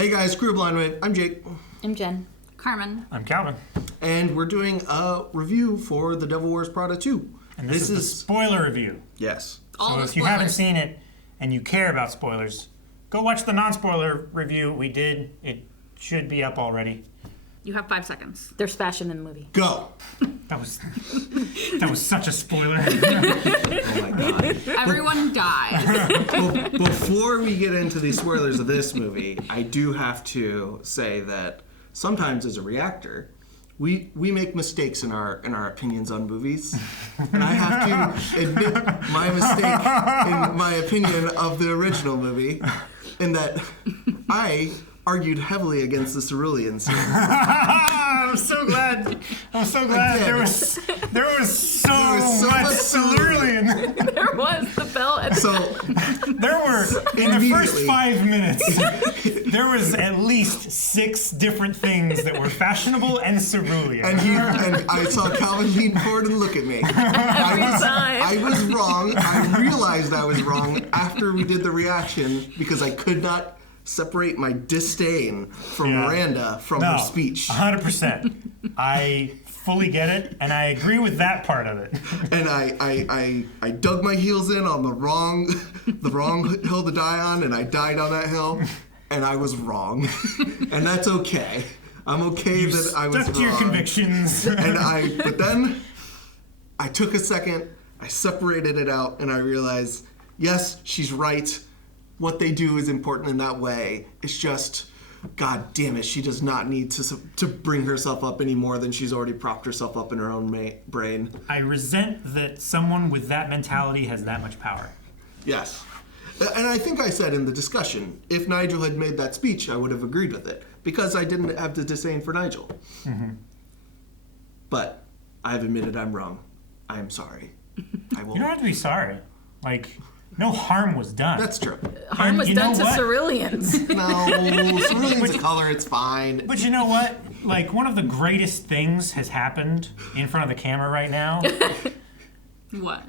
Hey guys, Crew Blind Wave. I'm Jake. I'm Jen. Carmen. I'm Calvin. And we're doing a review for The Devil Wears Prada 2. And this is the spoiler review. Yes. All so the if you haven't seen it and you care about spoilers, go watch the non-spoiler review we did. It should be up already. You have 5 seconds. There's fashion in the movie. Go. That was such a spoiler. Oh my god. Everyone dies. Well, before we get into the spoilers of this movie, I do have to say that sometimes as a reactor, we make mistakes in our opinions on movies. And I have to admit my mistake in my opinion of the original movie, in that I argued heavily against the cerulean scene. I'm so glad there was so much cerulean. There was the bell and So There were, in the first 5 minutes, there was at least 6 different things that were fashionable and cerulean. and I saw Calvin lean forward and look at me. I was wrong. I realized I was wrong after we did the reaction because I could not separate my disdain from Miranda from her speech. 100%. I fully get it, and I agree with that part of it. And I dug my heels in on the wrong hill to die on, and I died on that hill, and I was wrong. And that's okay. I'm okay that I was wrong. Stuck to your convictions. But then I took a second, I separated it out, and I realized, yes, she's right. What they do is important in that way. It's just, God damn it, she does not need to bring herself up any more than she's already propped herself up in her own brain. I resent that someone with that mentality has that much power. Yes. And I think I said in the discussion, if Nigel had made that speech, I would have agreed with it, because I didn't have the disdain for Nigel. Mm-hmm. But I have admitted I'm wrong. I am sorry. I will. You don't have to be sorry. No harm was done. That's true. harm was done to ceruleans. No, cerulean's a color, it's fine. But you know what? One of the greatest things has happened in front of the camera right now. What?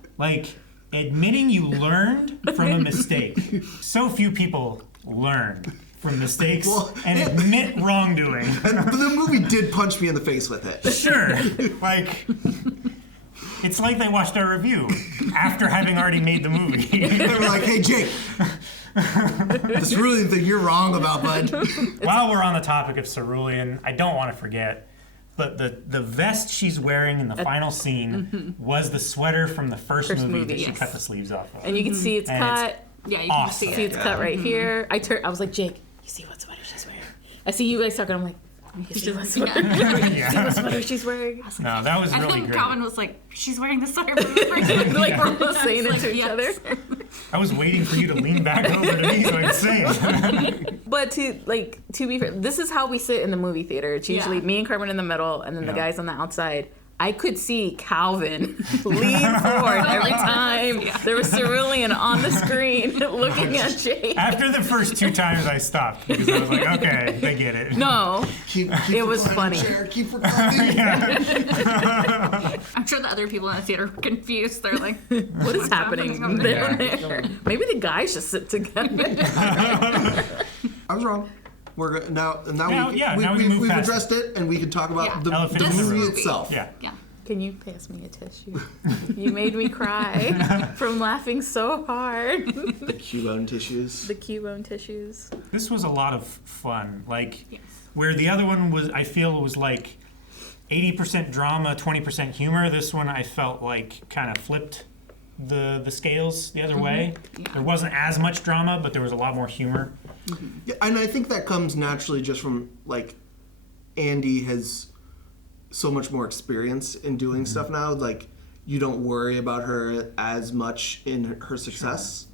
Admitting you learned from a mistake. So few people learn from mistakes and admit wrongdoing. And the movie did punch me in the face with it. Sure. It's like they watched our review after having already made the movie. They were like, hey, Jake, the cerulean thing you're wrong about, bud. While we're on the topic of cerulean, I don't want to forget, but the vest she's wearing in the final scene was the sweater from the first movie that she cut the sleeves off of. And you can see it's cut. Yeah, you can awesome. see See it. it's cut right here. I was like, Jake, you see what sweater she's wearing? I see you guys talking. I'm like, you see what sweater? Yeah. See what sweater she's wearing? No, that was And really then great. Calvin was like, she's wearing the sweater from the first movie. We're both saying it to each yes. other. I was waiting for you to lean back over to me so I could say it. But to be fair, this is how we sit in the movie theater. It's usually me and Carmen in the middle, and then the guys on the outside. I could see Calvin lean forward every time there was cerulean on the screen looking at Jake. After the first 2 times I stopped because I was like, okay, they get it. No, it was funny. Keep reclining. I'm sure the other people in the theater were confused. They're like, What is happening over there? Maybe the guys should sit together. I was wrong. We're good. Now we've addressed it, and we can talk about the Elephant in the movie room. itself. Yeah. Can you pass me a tissue? You made me cry from laughing so hard. The Cubone tissues. The Cubone tissues. This was a lot of fun. Where the other one was, I feel, was 80% drama, 20% humor. This one I felt kind of flipped the scales the other way. Yeah. There wasn't as much drama, but there was a lot more humor. Mm-hmm. Yeah, and I think that comes naturally just from Andy has so much more experience in doing stuff now. You don't worry about her as much in her success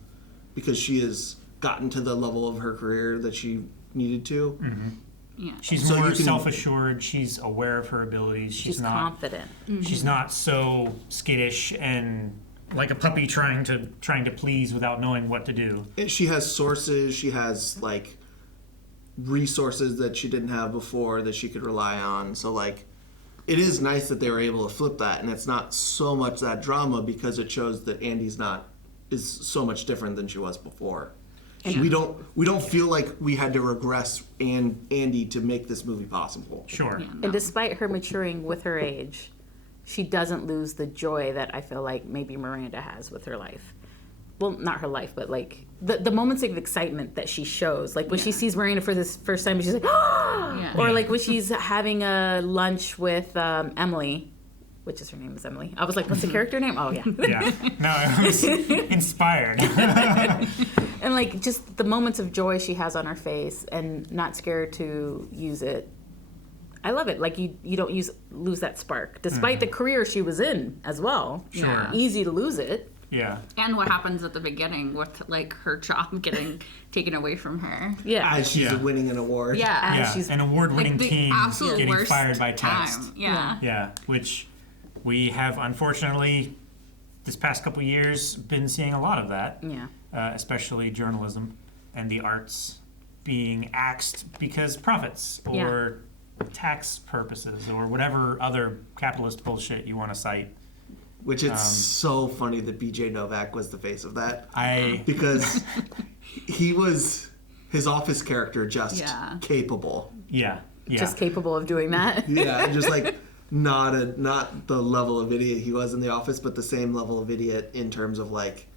because she has gotten to the level of her career that she needed to. Mm-hmm. yeah. She's more self-assured. She's aware of her abilities. She's not confident. Mm-hmm. She's not so skittish and like a puppy trying to please without knowing what to do. She has sources. She has resources that she didn't have before that she could rely on. So it is nice that they were able to flip that, and it's not so much that drama because it shows that Andy's is so much different than she was before. We don't feel like we had to regress Andy to make this movie possible. Sure. Yeah, no. And despite her maturing with her age, she doesn't lose the joy that I feel like maybe Miranda has with her life. Well, not her life, but like the moments of excitement that she shows. Like when she sees Miranda for this first time, she's like, Yeah. or like when she's having a lunch with Emily, which is her name is Emily. I was like, what's the character name? Oh, yeah. Yeah. No, I was inspired. And like just the moments of joy she has on her face and not scared to use it. I love it. Like you don't lose that spark, despite the career she was in as well. Sure. Easy to lose it. Yeah. And what happens at the beginning with like her job getting taken away from her. Yeah. As she's Yeah. winning an award. Yeah. And Yeah. she's An award-winning Like the team absolute getting worst fired by time. text. Yeah. Yeah, which we have unfortunately this past couple years been seeing a lot of that, yeah. especially journalism and the arts being axed because profits or tax purposes or whatever other capitalist bullshit you want to cite. Which it's so funny that BJ Novak was the face of that. Because he was his office character just capable. Yeah. Just capable of doing that. Yeah, just like not the level of idiot he was in the office, but the same level of idiot in terms of like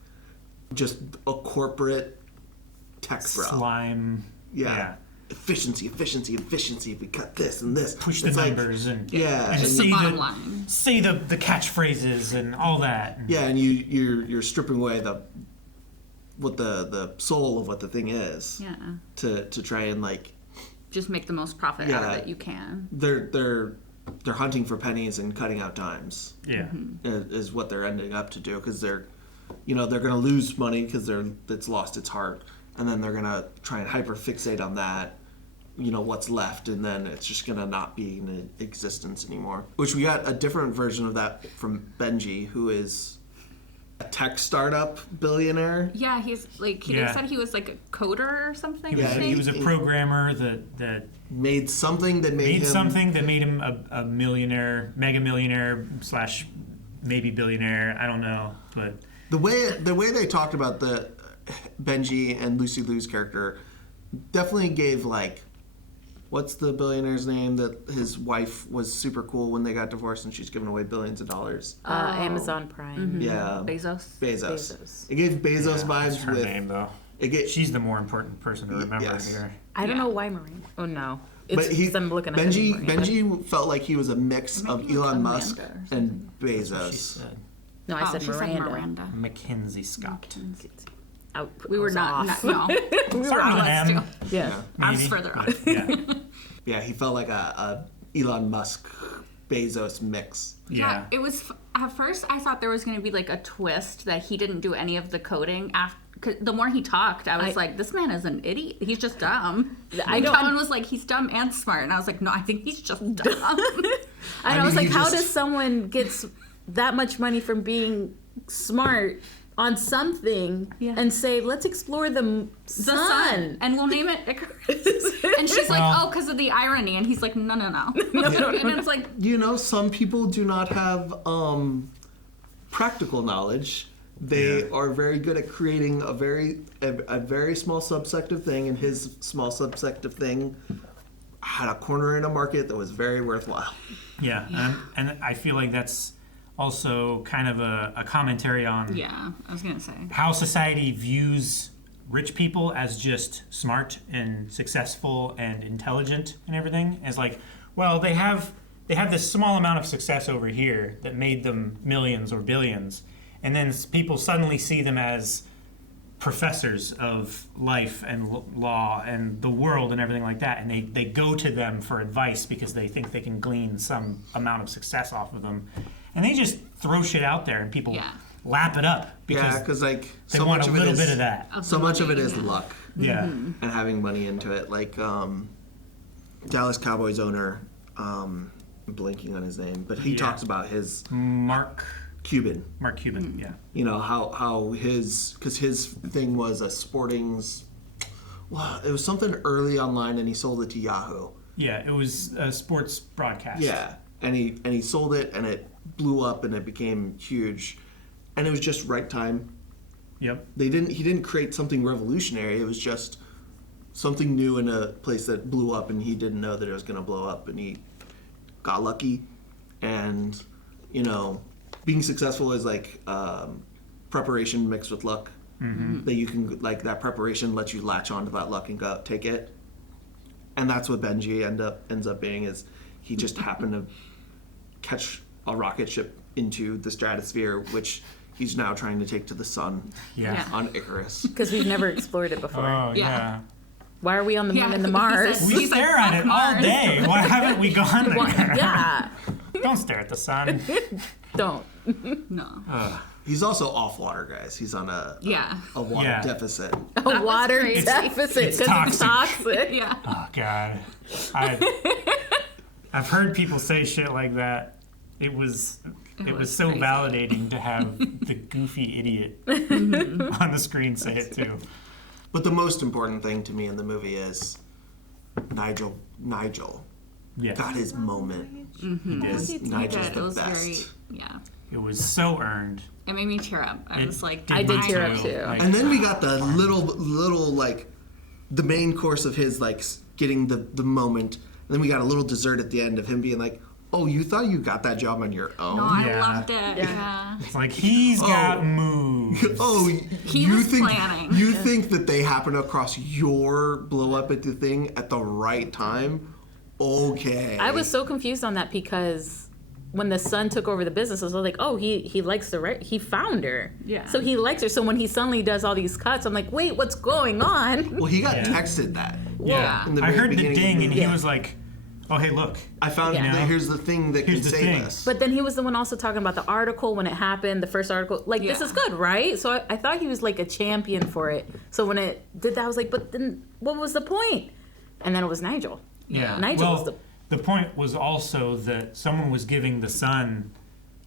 just a corporate tech bro. Slime. Yeah. Efficiency. We cut this and this. Push the It's like- numbers and Yeah, and and The say bottom line. say the catchphrases and all that. And yeah, and you're stripping away the soul of what the thing is. Yeah. To try and like Just make the most profit out of Yeah. it you can. they're hunting for pennies and cutting out dimes. Yeah. Is what they're ending up to do because they're going to lose money because it's lost its heart, and then they're going to try and hyper fixate on that, what's left, and then it's just going to not be in existence anymore. Which we got a different version of that from Benji, who is a tech startup billionaire. Yeah, he's like he Yeah. said he was like a coder or something. He was, I think. he was a programmer that Made something that made him a millionaire, mega millionaire / maybe billionaire. I don't know, but The way they talked about the Benji and Lucy Liu's character definitely gave like, what's the billionaire's name that his wife was super cool when they got divorced and she's giving away billions of dollars? Amazon Prime. Yeah, Bezos. It gave Bezos vibes that's her with. name though. She's the more important person to remember yes. here. I don't Yeah. know why Miranda. Oh no. It's But because I'm looking at Benji Miranda. Benji felt like he was a mix of Maybe like Elon Amanda Musk or and She Bezos. said No, I said she Miranda. Mackenzie Scott. We were not no. We were Starting with off. an M, Yeah. I was maybe, further but off. Yeah. Yeah, he felt like a Elon Musk Bezos mix. Yeah. It was at first I thought there was going to be like a twist that he didn't do any of the coding after. The more he talked, I was like, "This man is an idiot. He's just dumb." I don't- Calvin was like, "He's dumb and smart," and I was like, "No, I think he's just dumb." I was mean, like, he how just- does someone get that much money from being smart on something and say, let's explore the sun? and we'll name it Icarus. And she's like, Well- "Oh, because of the irony," and he's like, "No." And it's like, Some people do not have practical knowledge. They are very good at creating a very small subsect of thing, and his small subsect of thing had a corner in a market that was very worthwhile. Yeah. And I feel like that's also kind of a commentary on yeah, I was gonna say, how society views rich people as just smart and successful and intelligent and everything. As like, well, they have this small amount of success over here that made them millions or billions, and then people suddenly see them as professors of life and law and the world and everything like that, and they go to them for advice because they think they can glean some amount of success off of them, and they just throw shit out there and people lap it up Yeah, because because like they so want much a of it little is bit of that. so much of it is luck Yeah. and having money into it. Like Dallas Cowboys owner, I'm blanking on his name, but he Yeah. talks about his Mark Cuban. Cuban, yeah. How because his thing was a sporting's. Well, it was something early online, and he sold it to Yahoo. Yeah, it was a sports broadcast. Yeah, and he sold it, and it blew up, and it became huge, and it was just right time, Yep. He didn't create something revolutionary. It was just something new in a place that blew up, and he didn't know that it was going to blow up, and he got lucky. And, you know, being successful is like preparation mixed with luck. Mm-hmm. That you can, like, that preparation lets you latch onto that luck and go take it. And that's what Benji ends up being, is he just happened to catch a rocket ship into the stratosphere, which he's now trying to take to the sun on Icarus. Because we've never explored it before. Oh, yeah. Why are we on the moon and the Mars? We stare at it all day. Why haven't we gone there? Yeah. Don't stare at the sun. Don't. No. He's also off water, guys. He's on a water deficit. A water deficit. It's toxic. Yeah. Oh, God. I've heard people say shit like that. It was so crazy. validating to have the goofy idiot on the screen say it too. But the most important thing to me in the movie is Nigel Yes. got his moment. Mm-hmm. Nigel's the best. It was so earned. It made me tear up. I was like, I did tear up too. Like, And then we got the little like the main course of his like getting the moment. And then we got a little dessert at the end of him being like, "Oh, you thought you got that job on your own?" no, I Yeah. loved it. Yeah. It's like he's got moves. Oh, He you was think planning. you think that they happen across your blow up at the thing at the right time? Okay. I was so confused on that because when the son took over the business, I was like, oh, he likes he found her. Yeah. So he likes her. So when he suddenly does all these cuts, I'm like, wait, what's going on? Well, he got texted that. Yeah. In the I very heard the beginning of the ding and movie. he was like, "Oh, hey, look." I found Yeah. that here's the thing that can Here's the save thing. us. But then he was the one also talking about the article when it happened, the first article. Like, this Yeah. is good, right? So I thought he was like a champion for it. So when it did that, I was like, but then what was the point? And then it was Nigel. Yeah. Nigel was the point was also that someone was giving the son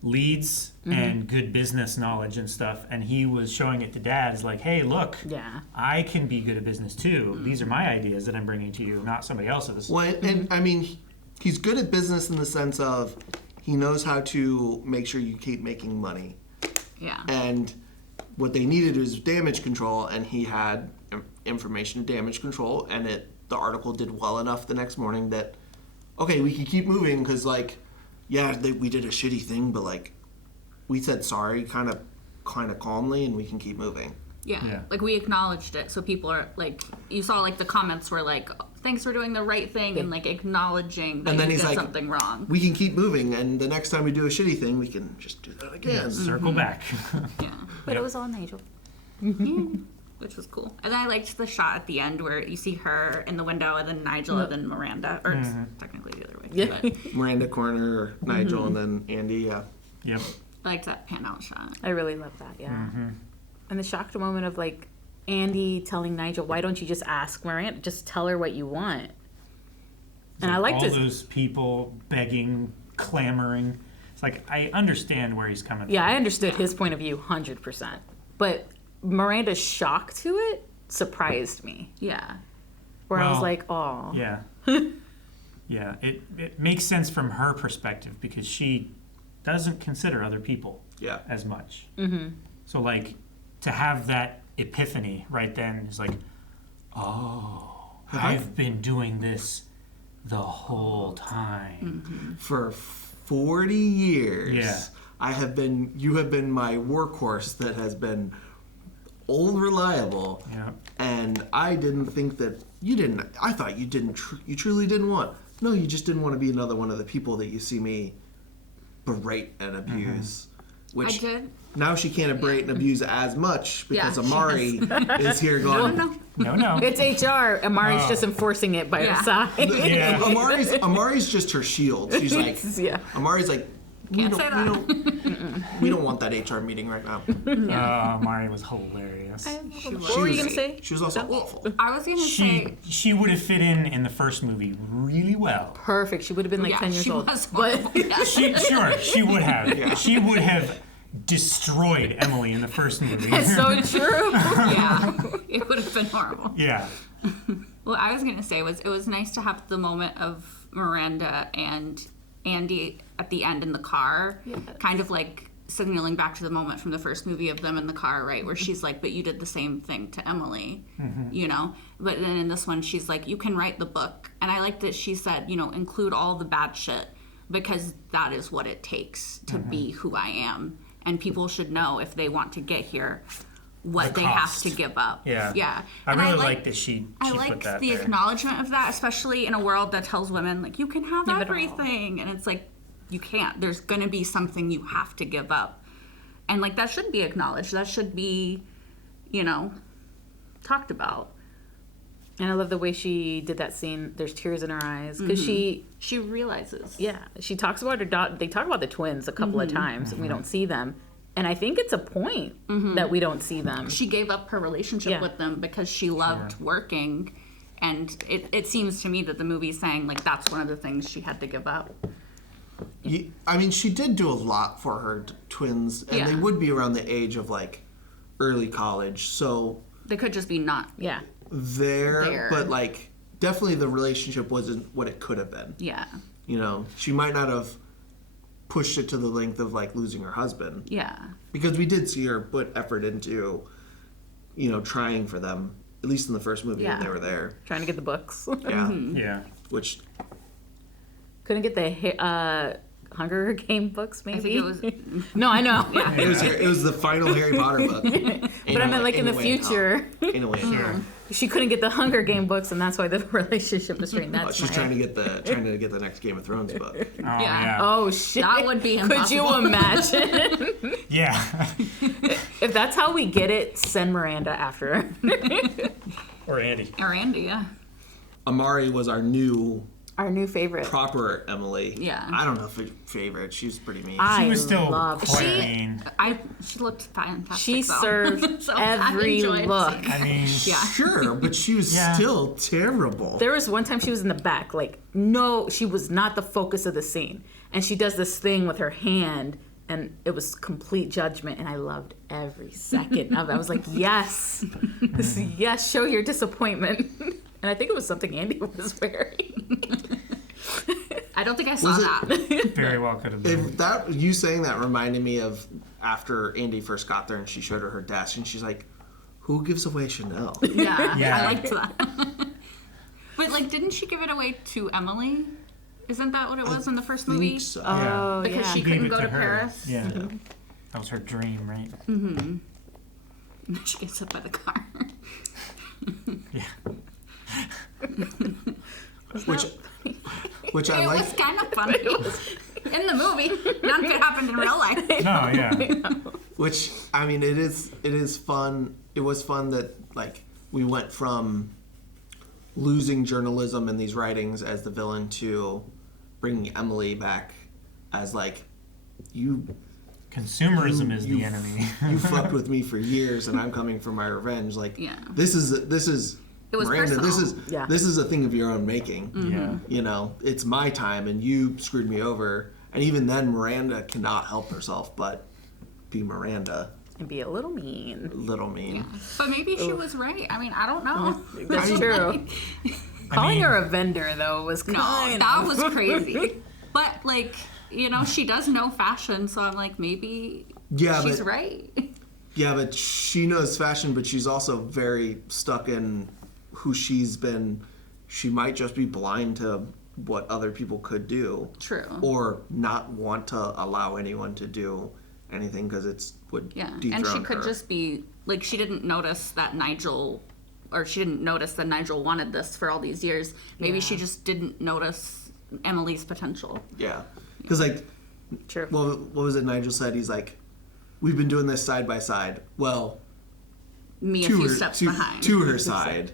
leads and good business knowledge and stuff, and he was showing it to dads like, hey, look, Yeah. I can be good at business too. These are my ideas that I'm bringing to you, not somebody else's. Well, and I mean, he's good at business in the sense of he knows how to make sure you keep making money. Yeah. And what they needed was damage control, and he had information damage control, and the article did well enough the next morning that, okay, we can keep moving because, like, yeah, we did a shitty thing, but, like, we said sorry kind of calmly, and we can keep moving. Yeah. Like, we acknowledged it. So people are, like, you saw, like, the comments were like, thanks for doing the right thing, and, like, acknowledging that And then you he's did like, something wrong. We can keep moving, and the next time we do a shitty thing, we can just do that again. Circle back. Yeah. But it was all Nigel. Which was cool. And I liked the shot at the end where you see her in the window and then Nigel and then Miranda. Or it's technically the other way. Yeah. But Miranda corner, Nigel, and then Andy, yeah. Yep. I liked that pan out shot. I really love that, yeah. And the shocked moment of, like, Andy telling Nigel, why don't you just ask Miranda? Just tell her what you want. And I liked all his... those people begging, clamoring. It's like, I understand where he's coming Yeah, from. I understood his point of view 100%. But Miranda's shock to it surprised me. Yeah. Where I was Well, like, oh. Yeah. Yeah, it makes sense from her perspective because she doesn't consider other people Yeah. as much. Mm-hmm. So, like, to have that epiphany right then is like, oh, I've been doing this the whole time. For 40 years, Yeah. you have been my workhorse that has been old reliable. Yeah. And I didn't think that I thought you you truly didn't want. No, you just didn't want to be another one of the people that you see me berate and abuse. Which I did. now she can't berate and abuse as much because Yeah, she Amari is here going. No. It's HR. Amari's just enforcing it by her side. Yeah. Amari's just her shield. She's like, Yeah. Amari's like, Can't say that. we don't want that HR meeting right now. Mari was hilarious. What were you going to say? She was also awful. I was going to say. She would have fit in the first movie really well. Perfect. She would have been like 10 years she old. was But horrible. Yeah. She would have. She would have destroyed Emily in the first movie. it's so true. Yeah. It would have been horrible. Yeah. What I was going to say was it was nice to have the moment of Miranda and Andy at the end in the car, kind of like signaling back to the moment from the first movie of them in the car, right, where she's like, but you did the same thing to Emily, you know? But then in this one, she's like, you can write the book. And I like that she said, you know, include all the bad shit, because that is what it takes to be who I am. And people should know, if they want to get here, what they have to give up. Yeah. I really like that she put that the there. acknowledgement of that, especially in a world that tells women, like, you can have everything. And it's like, you can't. There's going to be something you have to give up. And, like, that should be acknowledged. That should be, you know, talked about. And I love the way she did that scene. There's tears in her eyes. Because she realizes. Yeah. She talks about her daughter. They talk about the twins a couple of times, and we don't see them. And I think it's a point that we don't see them. She gave up her relationship with them because she loved working. And it seems to me that the movie's saying, like, that's one of the things she had to give up. I mean, she did do a lot for her twins, and they would be around the age of, like, early college, so... They could just be not there, but, like, definitely the relationship wasn't what it could have been. Yeah. You know, she might not have pushed it to the length of, like, losing her husband. Yeah. Because we did see her put effort into, you know, trying for them, at least in the first movie when they were there. Trying to get the books. Yeah. Which... Couldn't get the Hunger Game books, maybe? I think it was... No, I know. It was the final Harry Potter book. But I meant, like, in the future. In a way, She couldn't get the Hunger Game books, and that's why the relationship was strained. That's she's trying to get the next Game of Thrones book. Oh, shit. That would be impossible. Could you imagine? Yeah. If that's how we get it, send Miranda after her. Or Andy. Yeah. Amari was our new favorite. Proper Emily. Yeah. I don't know if favorite. She was pretty mean. She was still quite mean. She looked fantastic. She served so every look. I mean, Sure, but she was still terrible. There was one time she was in the back, like, no, she was not the focus of the scene. And she does this thing with her hand, and it was complete judgment, and I loved every second of it. I was like, yes, yes, show your disappointment. And I think it was something Andy was wearing. I don't think I saw that. Very well could have been. You saying that reminded me of after Andy first got there and she showed her desk and she's like, who gives away Chanel? Yeah. I liked that. But, like, didn't she give it away to Emily? Isn't that what it was in the first movie? I think so. Oh, Because she couldn't go to Paris? Yeah. That was her dream, right? And then she gets hit by the car. Yeah. Which I like. It was kind of funny in the movie. None of it happened in real life. No, yeah. Which, I mean, it is fun. It was fun that, like, we went from losing journalism and these writings as the villain to bringing Emily back as, like, consumerism is the enemy. You fucked with me for years and I'm coming for my revenge. Like, this is It was Miranda, personal. this is a thing of your own making. Yeah. You know, it's my time and you screwed me over. And even then, Miranda cannot help herself but be Miranda. And be a little mean. But maybe she was right. I mean, I don't know. That's true. Calling her a vendor, though, was kind that was crazy. But, like, you know, she does know fashion, so I'm like, maybe she's right. Yeah, but she knows fashion, but she's also very stuck in who she's been. She might just be blind to what other people could do. True. Or not want to allow anyone to do anything because it would dethrone and she could her. just be, like, she didn't notice that Nigel wanted this for all these years. Maybe she just didn't notice Emily's potential. Yeah. Because, like, True. What was it Nigel said? He's like, we've been doing this side by side. Well, Me a few steps behind. To her side,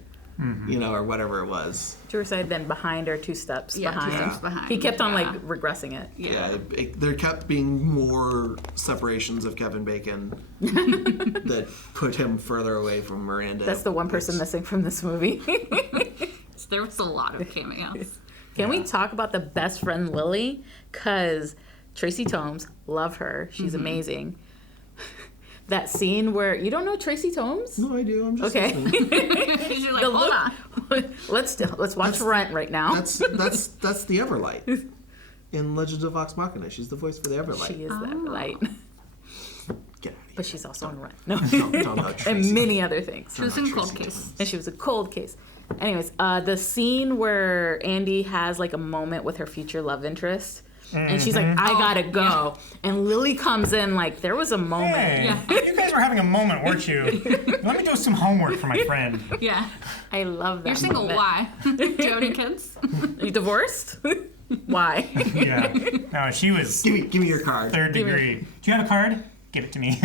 you know, or whatever it was. To her side, then behind her, 2 steps behind. 2 steps behind. He kept on, like, regressing it. Yeah, there kept being more separations of Kevin Bacon that put him further away from Miranda. That's the one person missing from this movie. There was a lot of cameos. Can we talk about the best friend Lily? Because Tracy Tomes, love her. She's amazing. That scene where you don't know Tracy Tomes? No, I do. I'm just okay. She's like, hold on. Let's watch Rent right now. That's the Everlight in Legends of Vox Machina. She's the voice for the Everlight. She is the Everlight. Get out of here. But she's also on the run. No. Don't know Tracy. And many other things. She was in Cold Case. And she was a cold case. Anyways, the scene where Andy has like a moment with her future love interest, and she's like, I gotta go. And Lily comes in like, there was a moment. Hey, you guys were having a moment, weren't you? Let me do some homework for my friend. Yeah. I love that. You're single. moment. Why? Do you have any kids? Are you divorced? Why? Yeah. No, she was Give me your card. third degree. Do you have a card? Give it to me.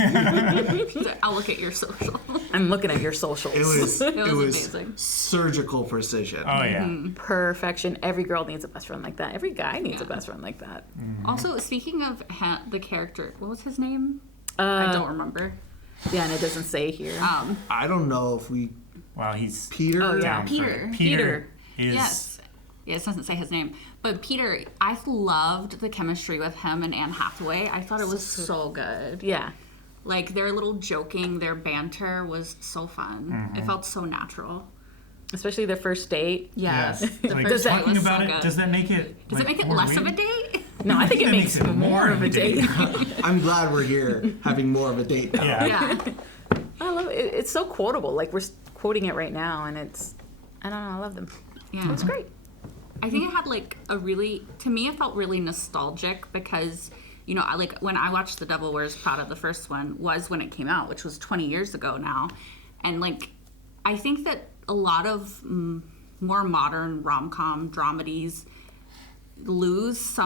I'll look at your social. I'm looking at your socials. It was amazing. surgical precision. Oh, yeah. Perfection. Every girl needs a best friend like that. Every guy needs a best friend like that. Also, speaking of the character, what was his name? I don't remember. Yeah, and it doesn't say here. I don't know if we Well, he's Peter. Oh, yeah. down for Peter. it. Peter. is Yes. Yeah, it doesn't say his name. But Peter, I loved the chemistry with him and Anne Hathaway. I thought it was so good. Yeah. Like, their little joking, their banter was so fun. It felt so natural. Especially their first date. Yes. Yeah. The Like, first date talking was about so it, good. does that make it Does it make it more less of a weird? date? No, I think it makes more of a date. I'm glad we're here having more of a date now. Yeah. Yeah. I love it. It's so quotable. Like, we're quoting it right now, and it's, I don't know, I love them. Yeah. It's great. I think it had like to me it felt really nostalgic because, you know, I like when I watched The Devil Wears Prada, the first one was when it came out, which was 20 years ago now. And like, I think that a lot of more modern rom-com dramedies lose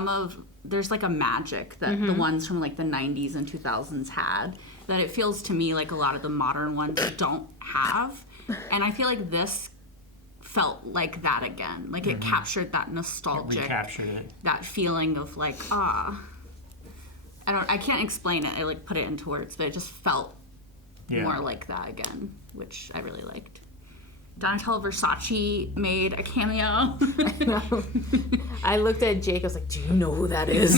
there's like a magic that the ones from like the 90s and 2000s had, that it feels to me like a lot of the modern ones don't have. And I feel like this felt like that again. Like it captured that nostalgic, Recaptured it. that feeling of like, I can't explain it. I like put it into words, but it just felt Yeah. more like that again, which I really liked. Donatella Versace made a cameo. I looked at Jake, I was like, do you know who that is?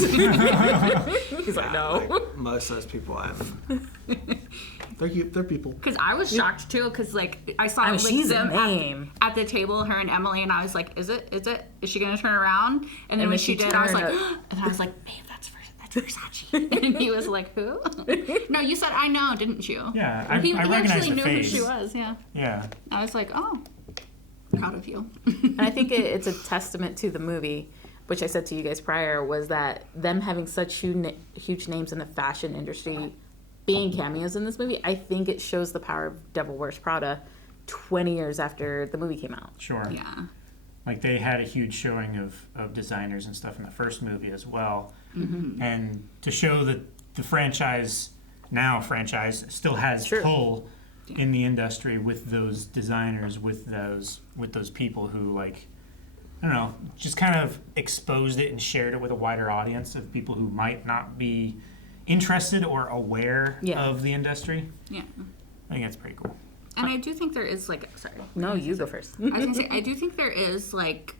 He's like, no. Like, most of those people they're people. Because I was shocked too, because like I saw I mean, like, she's a them name. at the table, her and Emily, and I was like, is she gonna turn around? And then when then she she did, I was like, turned. and I was like, babe, that's Versace. And he was like, who? No, you said I know, didn't you? Yeah, I He recognized actually the knew face. who she was. Yeah. Yeah. I was like, oh, proud of you. And I think it's a testament to the movie, which I said to you guys prior, was that them having such huge names in the fashion industry being cameos in this movie, I think it shows the power of Devil Wears Prada 20 years after the movie came out. Sure. Yeah. Like they had a huge showing of designers and stuff in the first movie as well. And to show that the franchise still has Sure. pull in the industry with those designers, with those people who, like, I don't know, just kind of exposed it and shared it with a wider audience of people who might not be interested or aware of the industry. Yeah. I think that's pretty cool. And I do think there is like, sorry. No, you go first. I was gonna say, I do think there is like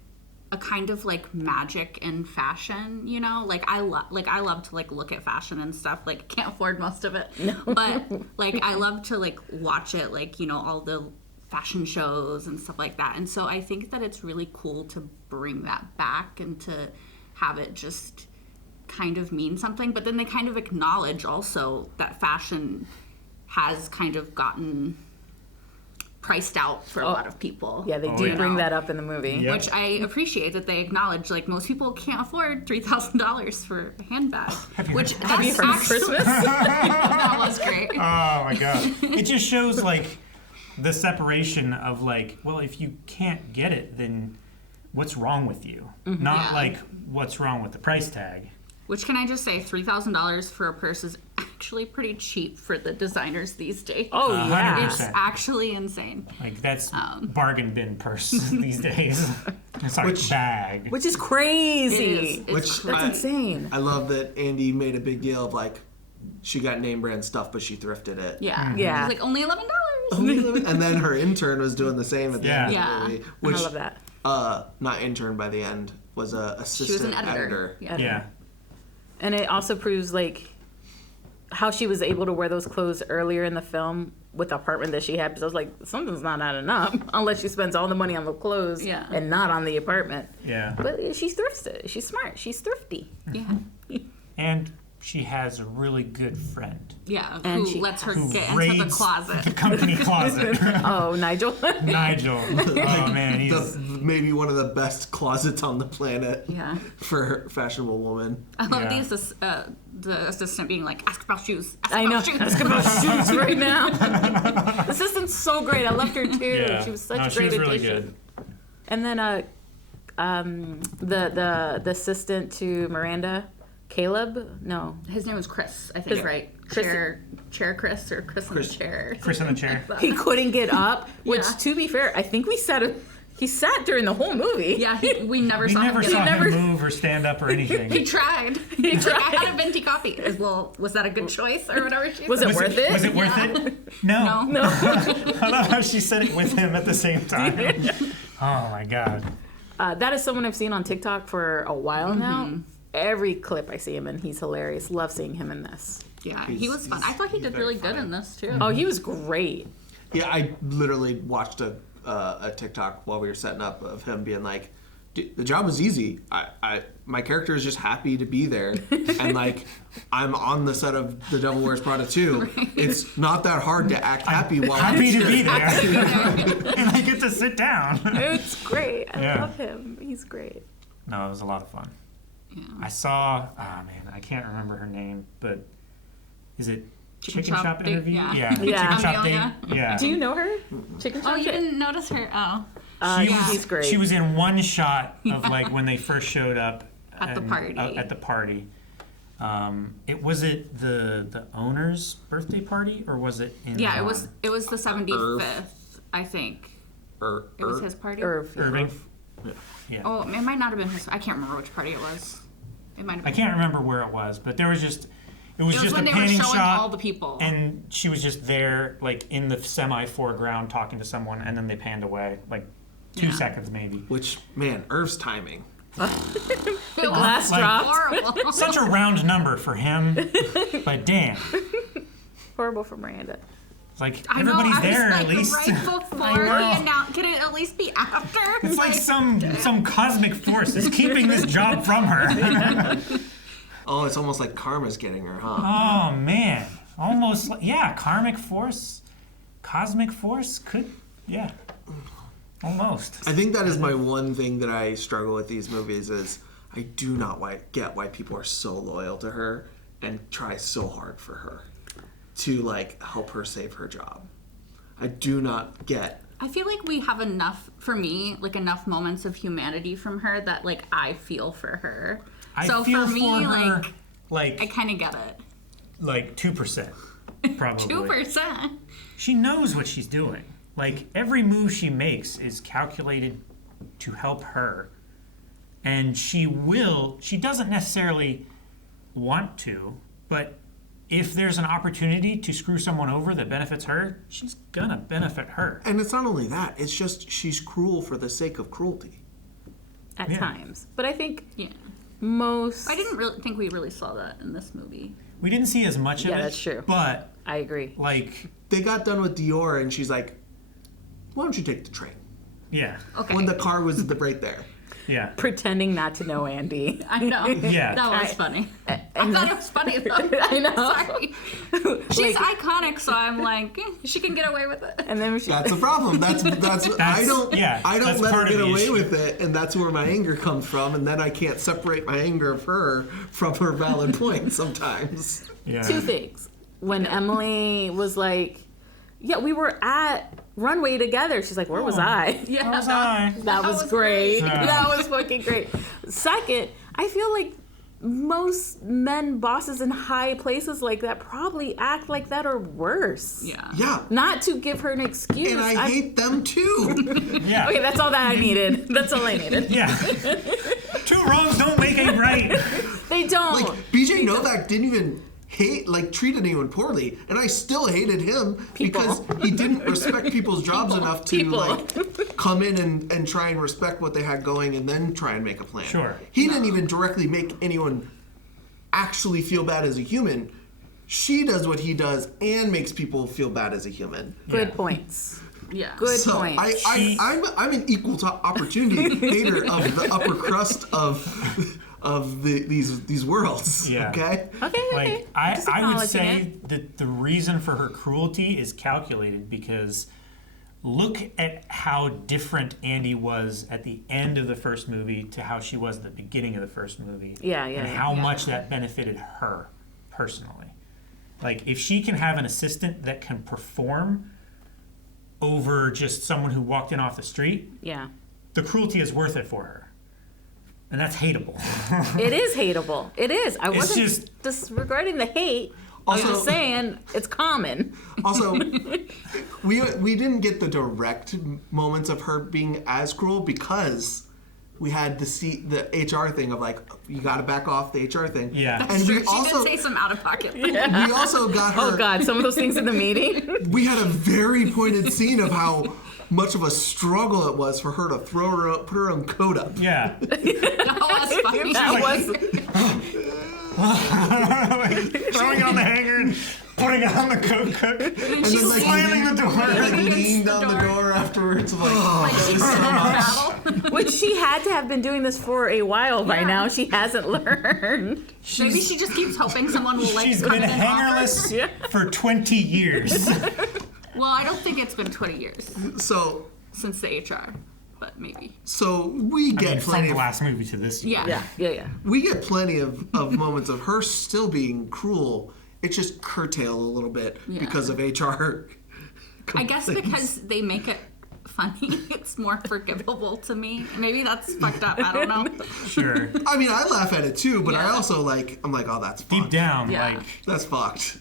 a kind of like magic in fashion, you know? Like I love to like look at fashion and stuff. Like can't afford most of it, but like I love to like watch it, like, you know, all the fashion shows and stuff like that. And so I think that it's really cool to bring that back and to have it just kind of mean something. But then they kind of acknowledge also that fashion has kind of gotten priced out for a lot of people. Yeah, they do bring that up in the movie. Yeah. Which I appreciate that they acknowledge. Like most people can't afford $3,000 for a handbag. Which Have you that's heard of actually Christmas? that was great. Oh my god. It just shows like the separation of like, well, if you can't get it, then what's wrong with you? Not Yeah. like what's wrong with the price tag. Which can I just say, $3,000 for a purse is actually pretty cheap for the designers these days. Oh, yeah. 100%. It's actually insane. Like that's bargain bin purse these days. It's like bag. Which is crazy. It is. It's Which That's insane. I love that Andy made a big deal of like she got name brand stuff, but she thrifted it. Yeah. Yeah. It's like only $11. And then her intern was doing the same at the end Yeah. of the movie. I Which, love that. not intern by the end, was a assistant She was an editor. Yeah. And it also proves like how she was able to wear those clothes earlier in the film with the apartment that she had. Because I was like, something's not adding up unless she spends all the money on the clothes and not on the apartment. Yeah. But she thrifts it. She's smart. She's thrifty. Yeah. And she has a really good friend. Yeah, And who she lets her Who get into the raids closet. the company closet. Oh, Nigel. Nigel. Oh man, he's Maybe one of the best closets on the planet Yeah. for a fashionable woman. I love Yeah. the assistant being like, ask about shoes. Ask I know. about shoes. Ask about shoes right now. The assistant's so great. I loved her too. yeah. She was such No, a she great was really addition. good. And then the assistant to Miranda, Caleb. No, His name was Chris, I think, Chris- right? Chris- Chair Chris or Chris in the chair. Chris in the chair. he couldn't get up. Which, Yeah. to be fair, I think he sat during the whole movie. Yeah, we never We saw never him get saw up. never- him move or stand up or anything. He tried. He He's like, I tried. had a venti coffee. Well, was that a good choice or whatever she Was said? it worth it? Was it worth it? No. No. I love how she said it with him at the same time. Oh my god. That is someone I've seen on TikTok for a while now. Every clip I see him in, he's hilarious. Love seeing him in this. Yeah, he was fun. I thought he did very really good funny. in this too. Oh, he was great. Yeah, I literally watched a TikTok while we were setting up of him being like, the job was easy. My character is just happy to be there, and like I'm on the set of The Devil Wears Prada 2. It's not that hard to act happy while Happy to be there. And I get to sit down. It's great. I Yeah. love him. He's great. No, it was a lot of fun. Yeah. I saw, man, I can't remember her name, but is it Chicken Chicken Shop Shop Date? Interview? Yeah. Yeah. Chicken Shop Amelia? Date? Yeah. Do you know her? Chicken Oh, Shop you Chick? didn't notice her? Oh. He's great. She was in one shot of like when they first showed up At the party. At the party. Was it the owner's birthday party or was it in? Yeah, it was the 75th, I think. Or It was his party. Irv. Irving. Oh, it might not have been his. I can't remember which party it was. It might have I been. can't remember where it was, but there was just it was It was just when a they were panning showing shot, all the people. and she was just there, like in the semi foreground, talking to someone, and then they panned away, like 2 Yeah. seconds maybe. which man, Irv's timing. The glass dropped. Horrible. Such a round number for him, but damn, Horrible for Miranda. it's like I know, everybody's I was there like, at least. right before know. he announced. Can it at least be after? It's like some cosmic force is keeping this job from her. Oh, it's almost like karma's getting her, huh? Oh man, almost karmic force, cosmic force could almost. I think that is my one thing that I struggle with these movies is I do not get why people are so loyal to her and try so hard for her to like help her save her job. I do not get. I feel like we have enough, for me, like enough moments of humanity from her that like I feel for her. I So feel for me, for her, I kind of get it. like 2%, probably. 2%. She knows what she's doing. Like every move she makes is calculated to help her, and she doesn't necessarily want to, but if there's an opportunity to screw someone over that benefits her, she's gonna benefit her. And it's not only that, it's just she's cruel for the sake of cruelty. At Yeah. times. But I think Yeah. most... I didn't really think we really saw that in this movie. We didn't see as much of it. Yeah, that's true. But I agree. like, They got done with Dior and she's like, why don't you take the train? yeah, Okay. When the car was right there. yeah. Pretending not to know Andy. I know. Yeah. That was funny. I and thought then- it was funny though. I know. Sorry. She's iconic, so I'm like, she can get away with it. And then she... That's the problem. That's I don't that's let her part of get the away issue. with it, and that's where my anger comes from, and then I can't separate my anger of her from her valid point sometimes. Yeah. Two things. When Emily was like, yeah, we were at Runway together. She's like, where was I? Yeah. How was I? That was great. Yeah. That was fucking great. Second, I feel like most men bosses in high places like that probably act like that or worse. Yeah. Yeah. Not to give her an excuse. And I hate them too. Yeah. Okay, that's all that I needed. That's all I needed. Yeah. Two wrongs don't make a right. They don't. Like BJ Novak didn't even treat anyone poorly, and I still hated him because he didn't respect people's jobs enough to like come in and try and respect what they had going and then try and make a plan. Sure. He didn't even directly make anyone actually feel bad as a human. She does what he does and makes people feel bad as a human. Good Yeah. points. Yeah. Good So point. I'm an equal opportunity hater of the upper crust these worlds. Yeah. Okay. Okay. I would acknowledging say that the reason for her cruelty is calculated because look at how different Andy was at the end of the first movie to how she was at the beginning of the first movie. And how much that benefited her personally. Like, if she can have an assistant that can perform over just someone who walked in off the street, the cruelty is worth it for her. And that's hateable. It is hateable. It is. I wasn't just disregarding the hate. Also, I'm just saying it's common. Also, we didn't get the direct moments of her being as cruel because we had the HR thing of like, you got to back off the HR thing. Yeah. That's and true. we also, she did say some out of pocket. We also got her. Oh God, some of those things in the meeting. We had a very pointed scene of how much of a struggle it was for her to put her own coat up. Yeah. That was funny. That was Throwing it on the hanger and putting it on the cook. And then like slamming the door. Like Against leaned the on the door. door afterwards. Like, Like she this is started so a much. battle. which she had to have been doing this for a while by now. She hasn't learned. Maybe she just keeps hoping someone will like She's come been in and offer. hangerless for 20 years. Well, I don't think it's been 20 years So since the HR, but maybe. we get From plenty the of last movie to this. Yeah. we get plenty of moments of her still being cruel. It's just curtailed a little bit because of HR. I guess complaints. because they make it funny, it's more forgivable to me. Maybe that's fucked up. I don't know. Sure. I mean, I laugh at it too, but I Yeah. also I'm like, oh, that's Deep fucked. down, Yeah. like, That's fucked.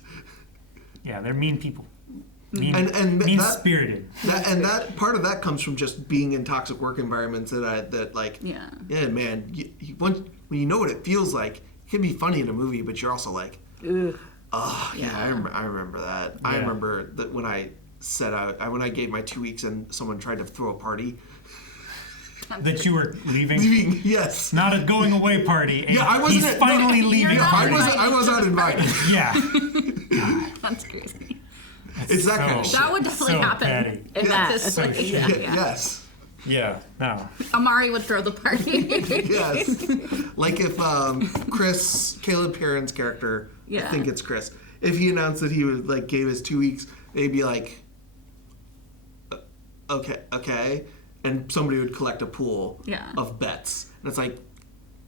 yeah, they're mean people. Mean, And mean-spirited. That part of that comes from just being in toxic work environments Yeah. man, when you know what it feels like, it can be funny in a movie, but you're also like, Ugh. oh yeah, I remember that. I Yeah. remember that when I set out, when I gave my 2 weeks and someone tried to throw a party. That you were leaving. Leaving, yes. Not a going away party. And Yeah, I wasn't. he's finally leaving You're not party. I was not invited. Yeah. That's crazy. It's that kind of shit. That would definitely so happen. petty. And Yeah. that. This So way. shit. Yeah. Yes. Yeah. No. Amari would throw the party. Yes. Like if Caleb Perrin's character, I Yeah. think it's Chris, if he announced that he would like gave his 2 weeks, they'd be like, okay, and somebody would collect a pool of bets, and it's like,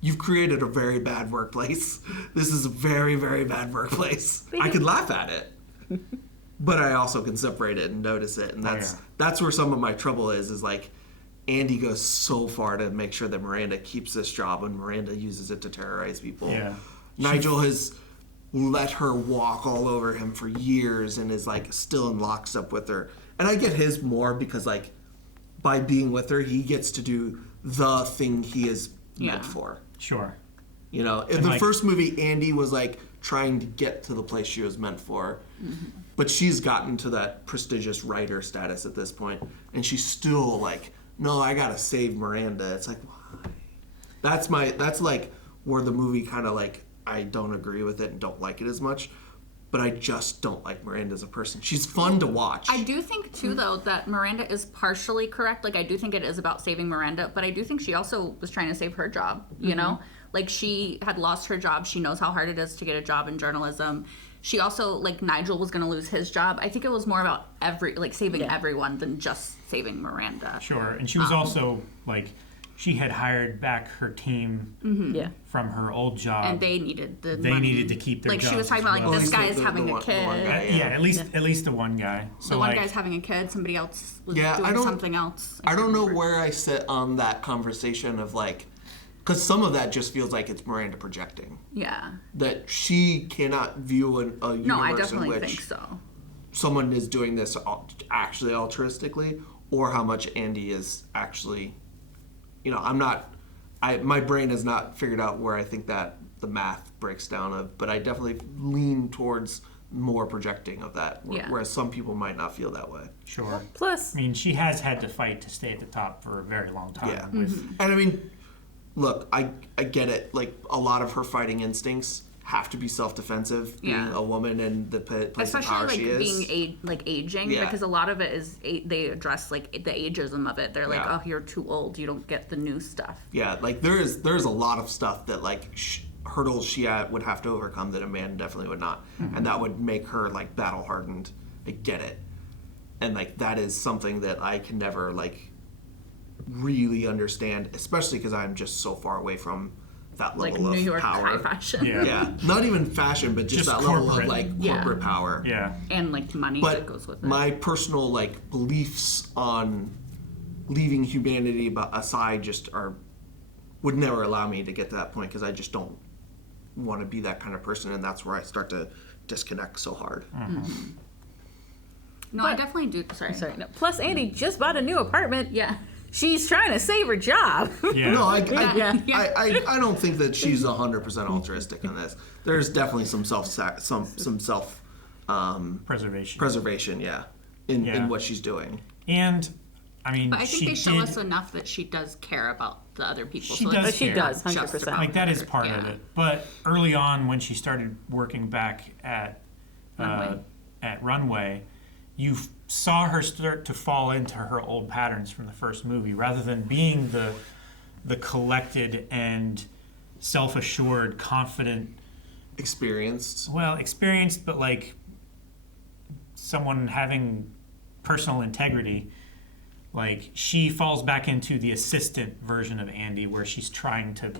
you've created a very bad workplace. This is a very, very bad workplace. I could laugh at it, but I also can separate it and notice it, and that's where some of my trouble is like, Andy goes so far to make sure that Miranda keeps this job, and Miranda uses it to terrorize people. Yeah. Nigel has let her walk all over him for years and is like still in lockstep with her. And I get his more because like by being with her, he gets to do the thing he is meant for. Sure. You know, in the first movie, Andy was like trying to get to the place she was meant for. Mm-hmm. But she's gotten to that prestigious writer status at this point, and she's still like, no, I gotta save Miranda. It's like, why? That's like where the movie kind of like, I don't agree with it and don't like it as much, but I just don't like Miranda as a person. She's fun to watch. I do think too though that Miranda is partially correct. Like I do think it is about saving Miranda, but I do think she also was trying to save her job, you know? Like she had lost her job. She knows how hard it is to get a job in journalism. She also, like, Nigel was going to lose his job. I think it was more about saving everyone than just saving Miranda. Sure. And she was also, like, she had hired back her team from her old job. And they needed the They money. needed to keep their Like, jobs she was talking as about, well. like, this At guy least is the having one- a kid. the one guy, Yeah, at least the one guy. So The one like, guy's having a kid. Somebody else was Yeah, doing something else. I don't know where I sit on that conversation of like, because some of that just feels like it's Miranda projecting. Yeah. That she cannot view a universe No, I in definitely which think so. someone is doing this actually altruistically, or how much Andy is actually, you know, my brain has not figured out where I think that the math breaks down of, but I definitely lean towards more projecting of that, whereas some people might not feel that way. sure. Plus, I mean, she has had to fight to stay at the top for a very long time. Yeah. With, And I mean, look, I get it. Like, a lot of her fighting instincts have to be self-defensive, being Yeah. a woman and the place of Especially power like she is. being aging, Yeah. because a lot of it is they address like the ageism of it. They're like, Yeah. oh, you're too old, you don't get the new stuff. Yeah, like there's a lot of stuff that like hurdles she would have to overcome that a man definitely would not, and that would make her like battle hardened. I get it, and like that is something that I can never like really understand, especially because I'm just so far away from that Like level New of York power. high fashion. Yeah. Yeah, not even fashion, but just that level of corporate. like Yeah. corporate power. Yeah. And like money that goes But with it. my personal like beliefs on leaving humanity aside just would never allow me to get to that point because I just don't want to be that kind of person, and that's where I start to disconnect so hard. No, I definitely do. Sorry. Sorry. No. Plus, Andy just bought a new apartment. Yeah. She's trying to save her job. Yeah. No, Yeah. I don't think that she's 100% altruistic in this. There's definitely some self Preservation. preservation, yeah, in Yeah. what she's doing. And I mean, But I think she they show did, us enough that she does care about the other people. She so does it's She care. not does, just 100%. about like that is her. part of Yeah. it. But early on, when she started working back at Runway, you saw her start to fall into her old patterns from the first movie, rather than being the collected and self-assured, confident, Experienced. experienced, but like someone having personal integrity. Like, she falls back into the assistant version of Andy, where she's trying to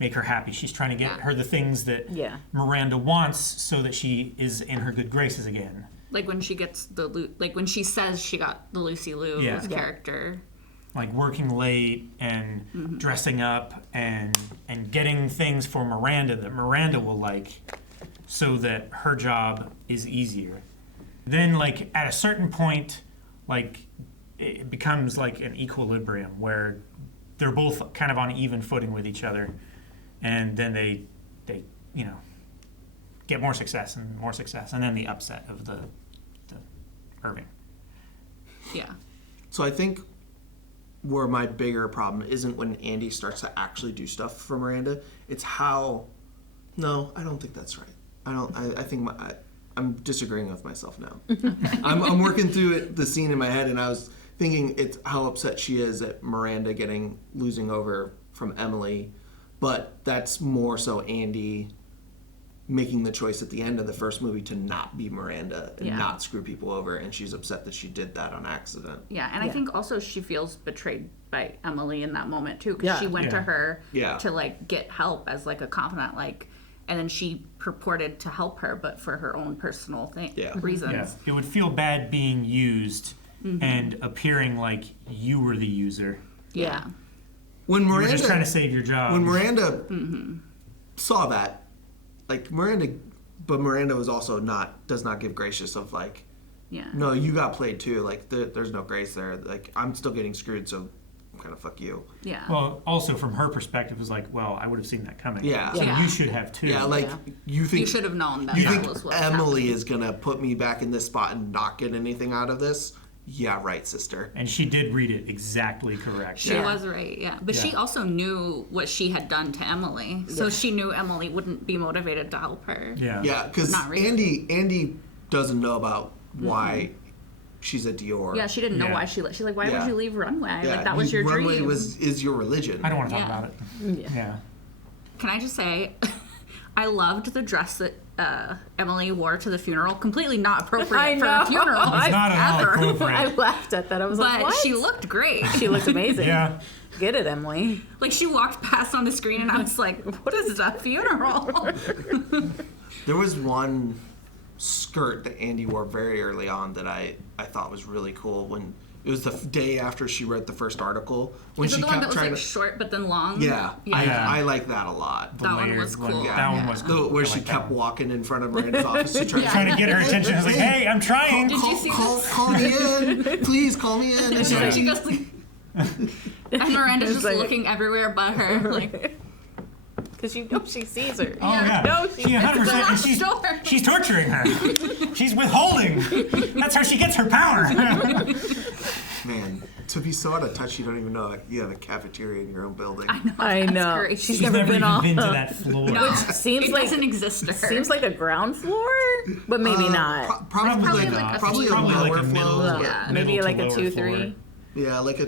make her happy. She's trying to get Yeah. her the things that Yeah. Miranda wants so that she is in her good graces again. Like when she gets like when she says she got the Lucy Liu's Yeah. character. Like working late and dressing up and getting things for Miranda that Miranda will like, so that her job is easier. Then like at a certain point, like it becomes like an equilibrium where they're both kind of on even footing with each other, and then they get more success, and then the upset of the Irving. Yeah. So I think where my bigger problem isn't when Andy starts to actually do stuff for Miranda. It's how. No, I don't think that's right. I think I'm disagreeing with myself now. I'm working through the scene in my head, and I was thinking it's how upset she is at Miranda losing over from Emily, but that's more so Andy making the choice at the end of the first movie to not be Miranda and Yeah. not screw people over, and she's upset that she did that on accident. Yeah, and I think also she feels betrayed by Emily in that moment too, because Yeah. she went to Yeah. her Yeah. to like get help as like a confidant, like, and then she purported to help her, but for her own personal reasons. Yeah, it would feel bad being used and appearing like you were the user. Yeah. When You were Miranda just trying to save your job. when Miranda saw that, like Miranda was also does not give gracious of like, Yeah. no, you got played too. Like there's no grace there. Like I'm still getting screwed, so kind of fuck you. Yeah. Well, also from her perspective, it was like, well, I would have seen that coming. Yeah. So Yeah. you should have too. Yeah, like you think you should have known that you that think was what was Emily happening. is gonna put me back in this spot and not get anything out of this? Yeah, right, sister. And she did read it exactly correct. She was right, yeah. But she Yeah. also knew what she had done to Emily, so she knew Emily wouldn't be motivated to help her. Yeah. Yeah, because Not really. Andy doesn't know about why she's at Dior. Yeah, she didn't know Yeah. why she left. She's like, why Yeah. would you leave Runway? Yeah, Like, that was your Runway dream. is your religion. I don't want to talk Yeah. about it. Yeah. Can I just say, I loved the dress that Emily wore to the funeral. Completely not I appropriate for know. a funeral. It's not at all ever. appropriate. I laughed at that. I was like, But what? she looked great. She looked amazing. Yeah. Get it, Emily. Like, she walked past on the screen, and I was like, what is a funeral? There was one skirt that Andy wore very early on that I thought was really cool. When it was the day after she wrote the first article, when Is it she the one kept that was trying like to. short but then long? Yeah, Yeah. I like that a lot. The That one layered was cool. That one Yeah. was cool. Where I she like that kept one. walking in front of Miranda's office to try Trying to get her attention. I was like, hey, I'm trying. Did you see this? call me in. Please call me in. And Yeah. she goes like, and Miranda's just like- looking everywhere but her. Like, Because you know she sees her. Oh, yeah. No, she 100%. And she's, door. she's torturing her. She's withholding. That's how she gets her power. Man, To be so out of touch, you don't even know you have a cafeteria in your own building. I know. Crazy. She's She's never been even on. been to that floor. No, Seems it like doesn't exist to her. seems like a ground floor, but maybe not. Probably like a probably a Probably like lower a middle, floor. Yeah, middle maybe to like a lower 2-3. floor. Yeah, like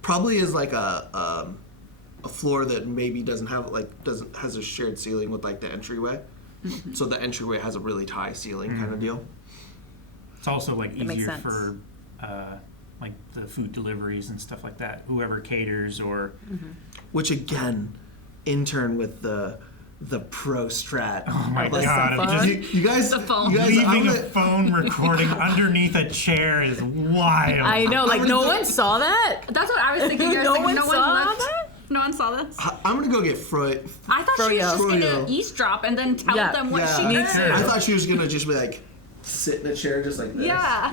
probably is like a floor that maybe has a shared ceiling with like the entryway. So the entryway has a really high ceiling kind of deal. It's also like That makes easier sense. for like the food deliveries and stuff like that. Whoever caters or Which again, in turn with the pro strat. oh my That's god, so I'm fun. just You guys, The phone. you guys, leaving a I'm gonna- phone recording underneath a chair is wild. I know, like no one saw that. That's what I was thinking. I was No thinking, one no one saw looked. that? No one saw this. I'm gonna go get Freud. I thought she was just Froyo. gonna eavesdrop and then tell Yeah. them what Yeah. she Me heard. too. I thought she was gonna just be like sit in a chair just like this. Yeah,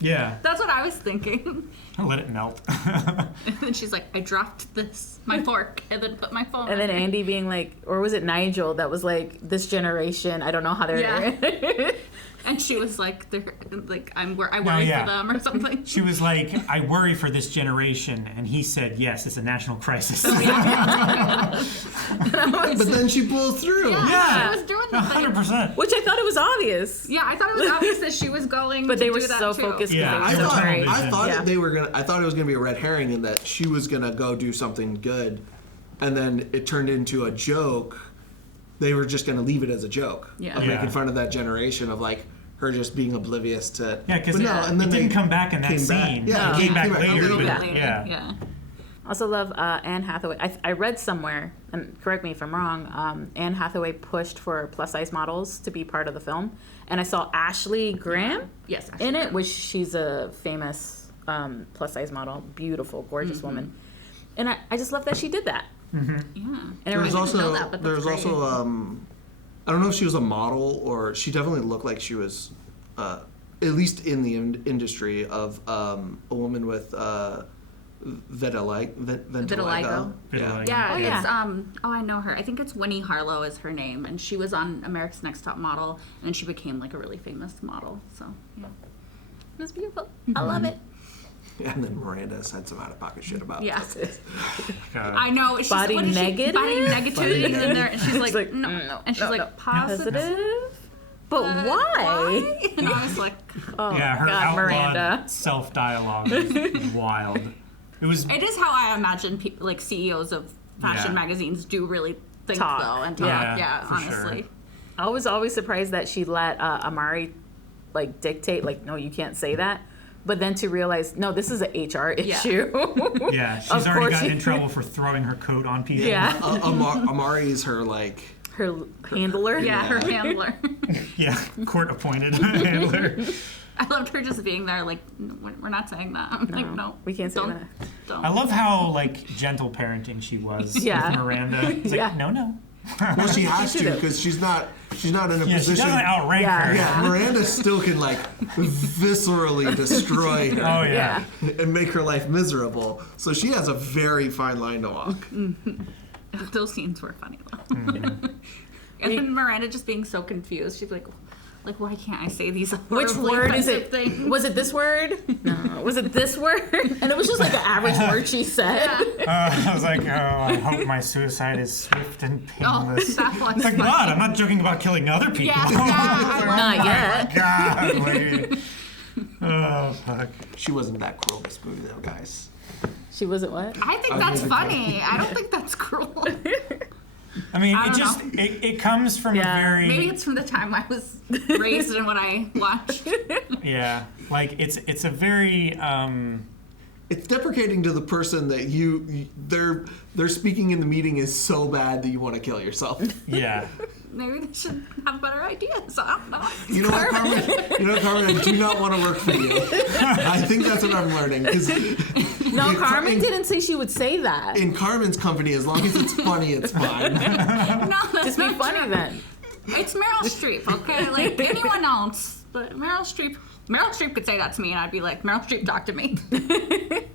Yeah, that's what I was thinking. I'll let it melt. And then she's like, I dropped my fork, and then put my phone. And then in. Andy being like, or was it Nigel that was like, this generation, I don't know how they're. Yeah. And she was like, "They're like I worry yeah. for them or something." She was like, I worry for this generation. And he said, yes, it's a national crisis. But then she pulls through. Yeah, she was doing the thing. 100%. Which I thought it was obvious. Yeah, I thought it was obvious that she was going. But to they were do that so too. focused Yeah, because they were so I great. thought Yeah. that they were gonna. I thought it was gonna be a red herring in that she was gonna go do something good, and then it turned into a joke. They were just gonna leave it as a joke Yeah. of Yeah. making fun of that generation of like her just being oblivious to. Yeah, because but no, and then it they didn't come back in that came back. scene. Yeah, it came back a later. little but- bit. yeah. Also love Anne Hathaway. I read somewhere, and correct me if I'm wrong, Anne Hathaway pushed for plus size models to be part of the film, and I saw Ashley Graham Yes, Ashley in it, Graham. which she's a famous plus size model, beautiful, gorgeous woman, and I just love that she did that. Yeah. And There everyone- was didn't know also that, but there that's was also I don't know if she was a model or she definitely looked like she was at least in the industry of a woman with vitiligo. Vitiligo. Vitiligo. Yeah, Oh, yeah. it's I know her. I think it's Winnie Harlow is her name, and she was on America's Next Top Model, and then she became like a really famous model. So yeah, it was beautiful. I love it. And then Miranda said some out of pocket shit about Yeah. God. I know. She's, Body what is she? negative? Body negativity is in there, and she's like, like, no, and she's like positive. positive, but why? And I was like, Oh Yeah, her God, outlawed Miranda. self-dialogue is wild. It was it is how I imagine people like CEOs of fashion Yeah. magazines do really think Talk. though and talk. Yeah, Yeah, for honestly. sure. I was always surprised that she let Amari like dictate, like, no, you can't say that. But then to realize, no, this is an HR issue. yeah, she's Of already course gotten she- in trouble for throwing her coat on people. Yeah. Amari is her like. Her handler. Yeah, her handler. Yeah, court-appointed handler. I loved her just being there, like, "No, we're not saying that. I'm like, no. we can't say don't, that. Don't. I love how like gentle parenting she was Yeah. with Miranda. It's like, Yeah. no. Well, she has She to did. because she's not in a Yeah, she position. doesn't outrank Yeah. her. Yeah, Miranda still can like viscerally destroy her Oh yeah. and make her life miserable. So she has a very fine line to walk. Those scenes were funny, though. And then Miranda just being so confused. She's like, why can't I say these Which horribly word is offensive it? things? Was it this word? No. Was it this word? And it was just like an average word she said. I was like, oh, I hope my suicide is swift and Oh, painless. that was It's like, funny. God, I'm not joking about killing other people. Yeah, I love Not yet. God, lady. Oh, fuck. She wasn't that cruel this movie though, guys. She wasn't what? I think I that's was funny. I don't think that's cruel. I mean, I it don't just, it comes from Yeah. a very, Maybe it's from the time I was raised and what I watched. yeah, like, it's a very, It's deprecating to the person that their speaking in the meeting is so bad that you want to kill yourself. yeah. Maybe they should have better ideas. I don't know. You know what, Carmen? I do not want to work for you. I think that's what I'm learning. Because No, Carmen didn't say she would say that. in Carmen's company, as long as it's funny, it's fine. No, that's Just be not funny true. then. It's Meryl Streep, okay? Like anyone else, but Meryl Streep could say that to me, and I'd be like, Meryl Streep, talk to me.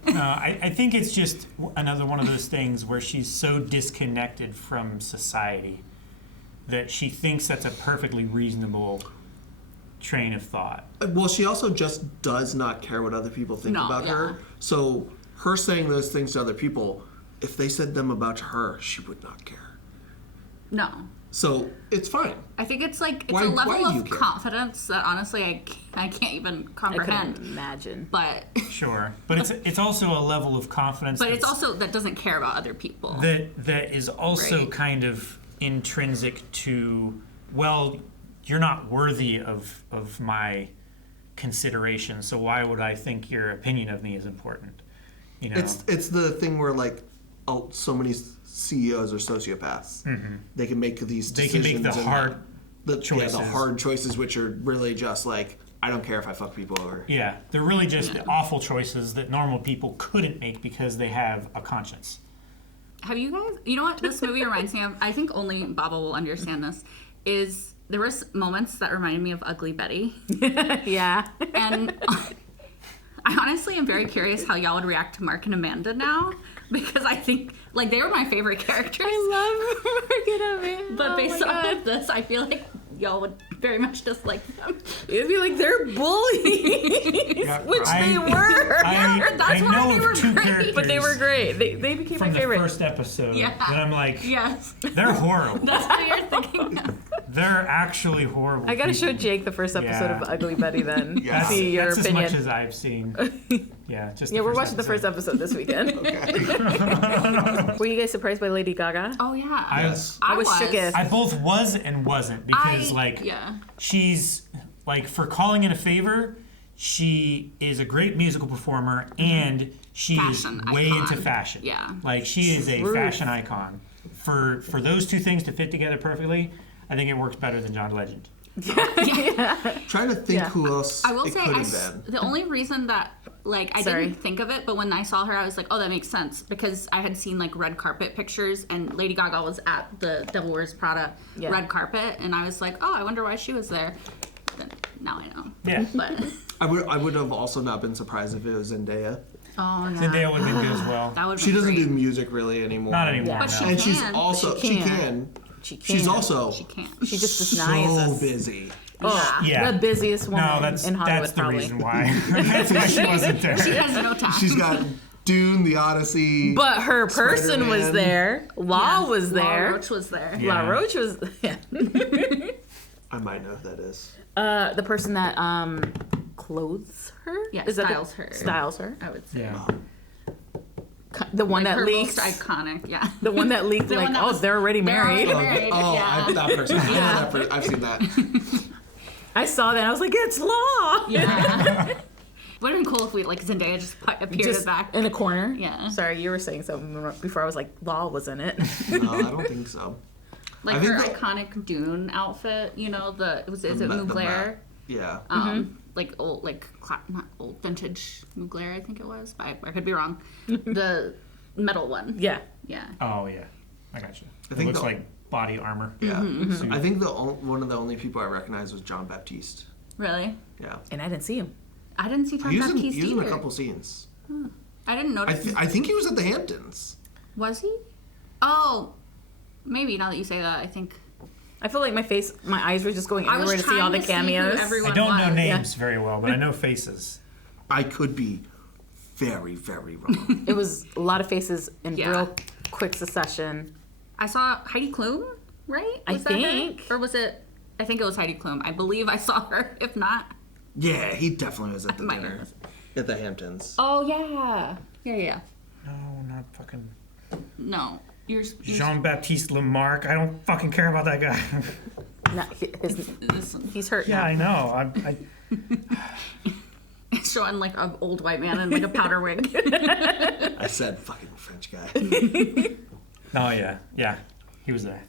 I think it's just another one of those things where she's so disconnected from society that she thinks that's a perfectly reasonable train of thought. Well, she also just does not care what other people think No, about yeah. her. So her saying those things to other people, if they said them about her, she would not care. No. So it's fine. I think it's like it's Why a do level you of care? confidence that honestly I can't even I comprehend. couldn't imagine. But Sure, but it's also a level of confidence. it's also that doesn't care about other people. that is also Right. kind of intrinsic to, well, you're not worthy of my consideration, so why would I think your opinion of me is important? You know, It's the thing where like so many CEOs are sociopaths. They can make these they can decisions. make the and hard choices. choices. The hard choices, which are really just like, I don't care if I fuck people over. Yeah, they're really just awful choices that normal people couldn't make because they have a conscience. Have you guys? You know what this movie reminds me of? I think only Baba will understand this. Is there was moments that reminded me of Ugly Betty, Yeah. and I honestly am very curious how y'all would react to Mark and Amanda now, because I think like they were my favorite characters. I love Morgan Amanda. But based off of this, I feel like y'all would very much dislike them. It'd be like they're bullies, which they were. That's I why know they of were two great. characters But they were great. They became from my the favorite. first episode Yeah. that I'm like, Yes, they're horrible. that's what you're thinking of. They're actually horrible. I gotta show people. Jake the first episode Yeah. of Ugly Betty then. Yeah. See your That's opinion. as much as I've seen. Yeah, just Yeah, the we're first watching the first episode this weekend. Were you guys surprised by Lady Gaga? Oh yeah, Yes. I was shooketh. I both was and wasn't because yeah. she's like, for calling in a favor, she is a great musical performer and she Fashion is way icon. into fashion. Yeah. Like she is a Truth. fashion icon. For those two things to fit together perfectly, I think it works better than John Legend. Trying to think Yeah. who else I will it say, could have been. the only reason that, like, I Sorry. didn't think of it, but when I saw her, I was like, oh, that makes sense. Because I had seen, like, red carpet pictures, and Lady Gaga was at the Devil Wears Prada Yeah. red carpet, and I was like, oh, I wonder why she was there. Then, now I know. Yeah. But, I would have also not been surprised if it was Zendaya. oh, yeah. Zendaya would have been good as well. That would She doesn't great. do music really anymore. Not anymore. Yeah. But she no. And she's can. also She she can. can. She can. She's also She can't. She just so denies us. busy. Oh, Yeah. the busiest woman No, that's in Hollywood, that's the probably. reason why. That's why she wasn't there. She has no time. She's got Dune, The Odyssey. But her person was Spider-Man. there. Law was there. La Roche was there. Yeah. La Roche was. Yeah. I might know who that is. The person that clothes her. Yeah, Is that styles her. Styles her. I would say. Yeah. The one that Her leaked. most iconic, yeah. The one that leaked. The like, one that oh, was- they're already married. already- yeah. that person. I know that person. I've seen that. I saw that. And I was like, it's Law. Yeah. Would have been cool if we, like, Zendaya just appeared Just back. in a corner. Yeah. Sorry, you were saying something before. I was like, Law was in it. No, I don't think so. Like I think her that- iconic Dune outfit, you know, is it The Mugler? map. Yeah. Like old, not old, vintage Mugler, I think it was. But I could be wrong. The metal one. Yeah. Yeah. Oh yeah, I got you. I It think looks the- like body armor. Yeah. Mm-hmm. I think one of the only people I recognized was John Baptiste. Really? Yeah. And I didn't see him. I didn't see John He was in, Baptiste he was in either. a couple scenes. I didn't notice. I think he was at the Hamptons. Was he? Oh, maybe now that you say that, I think. I feel like my eyes were just going I was everywhere to see all the trying to see who cameos. everyone I don't know was. names very well, but I know faces. I could be very, very wrong. It was a lot of faces in Yeah. real quick succession. I saw Heidi Klum, right? I Was that her? think. Or was it? I think it was Heidi Klum. I believe I saw her. If not, Yeah, he definitely was at the might dinner have. at the Hamptons. oh yeah, yeah. No, not fucking No, you're Jean Baptiste Lamarck. I don't fucking care about that guy. Not his, Listen, he's hurt Yeah, now. I know. it's showing like an old white man in like a powder wig. I said fucking French guy. Oh yeah, he was there.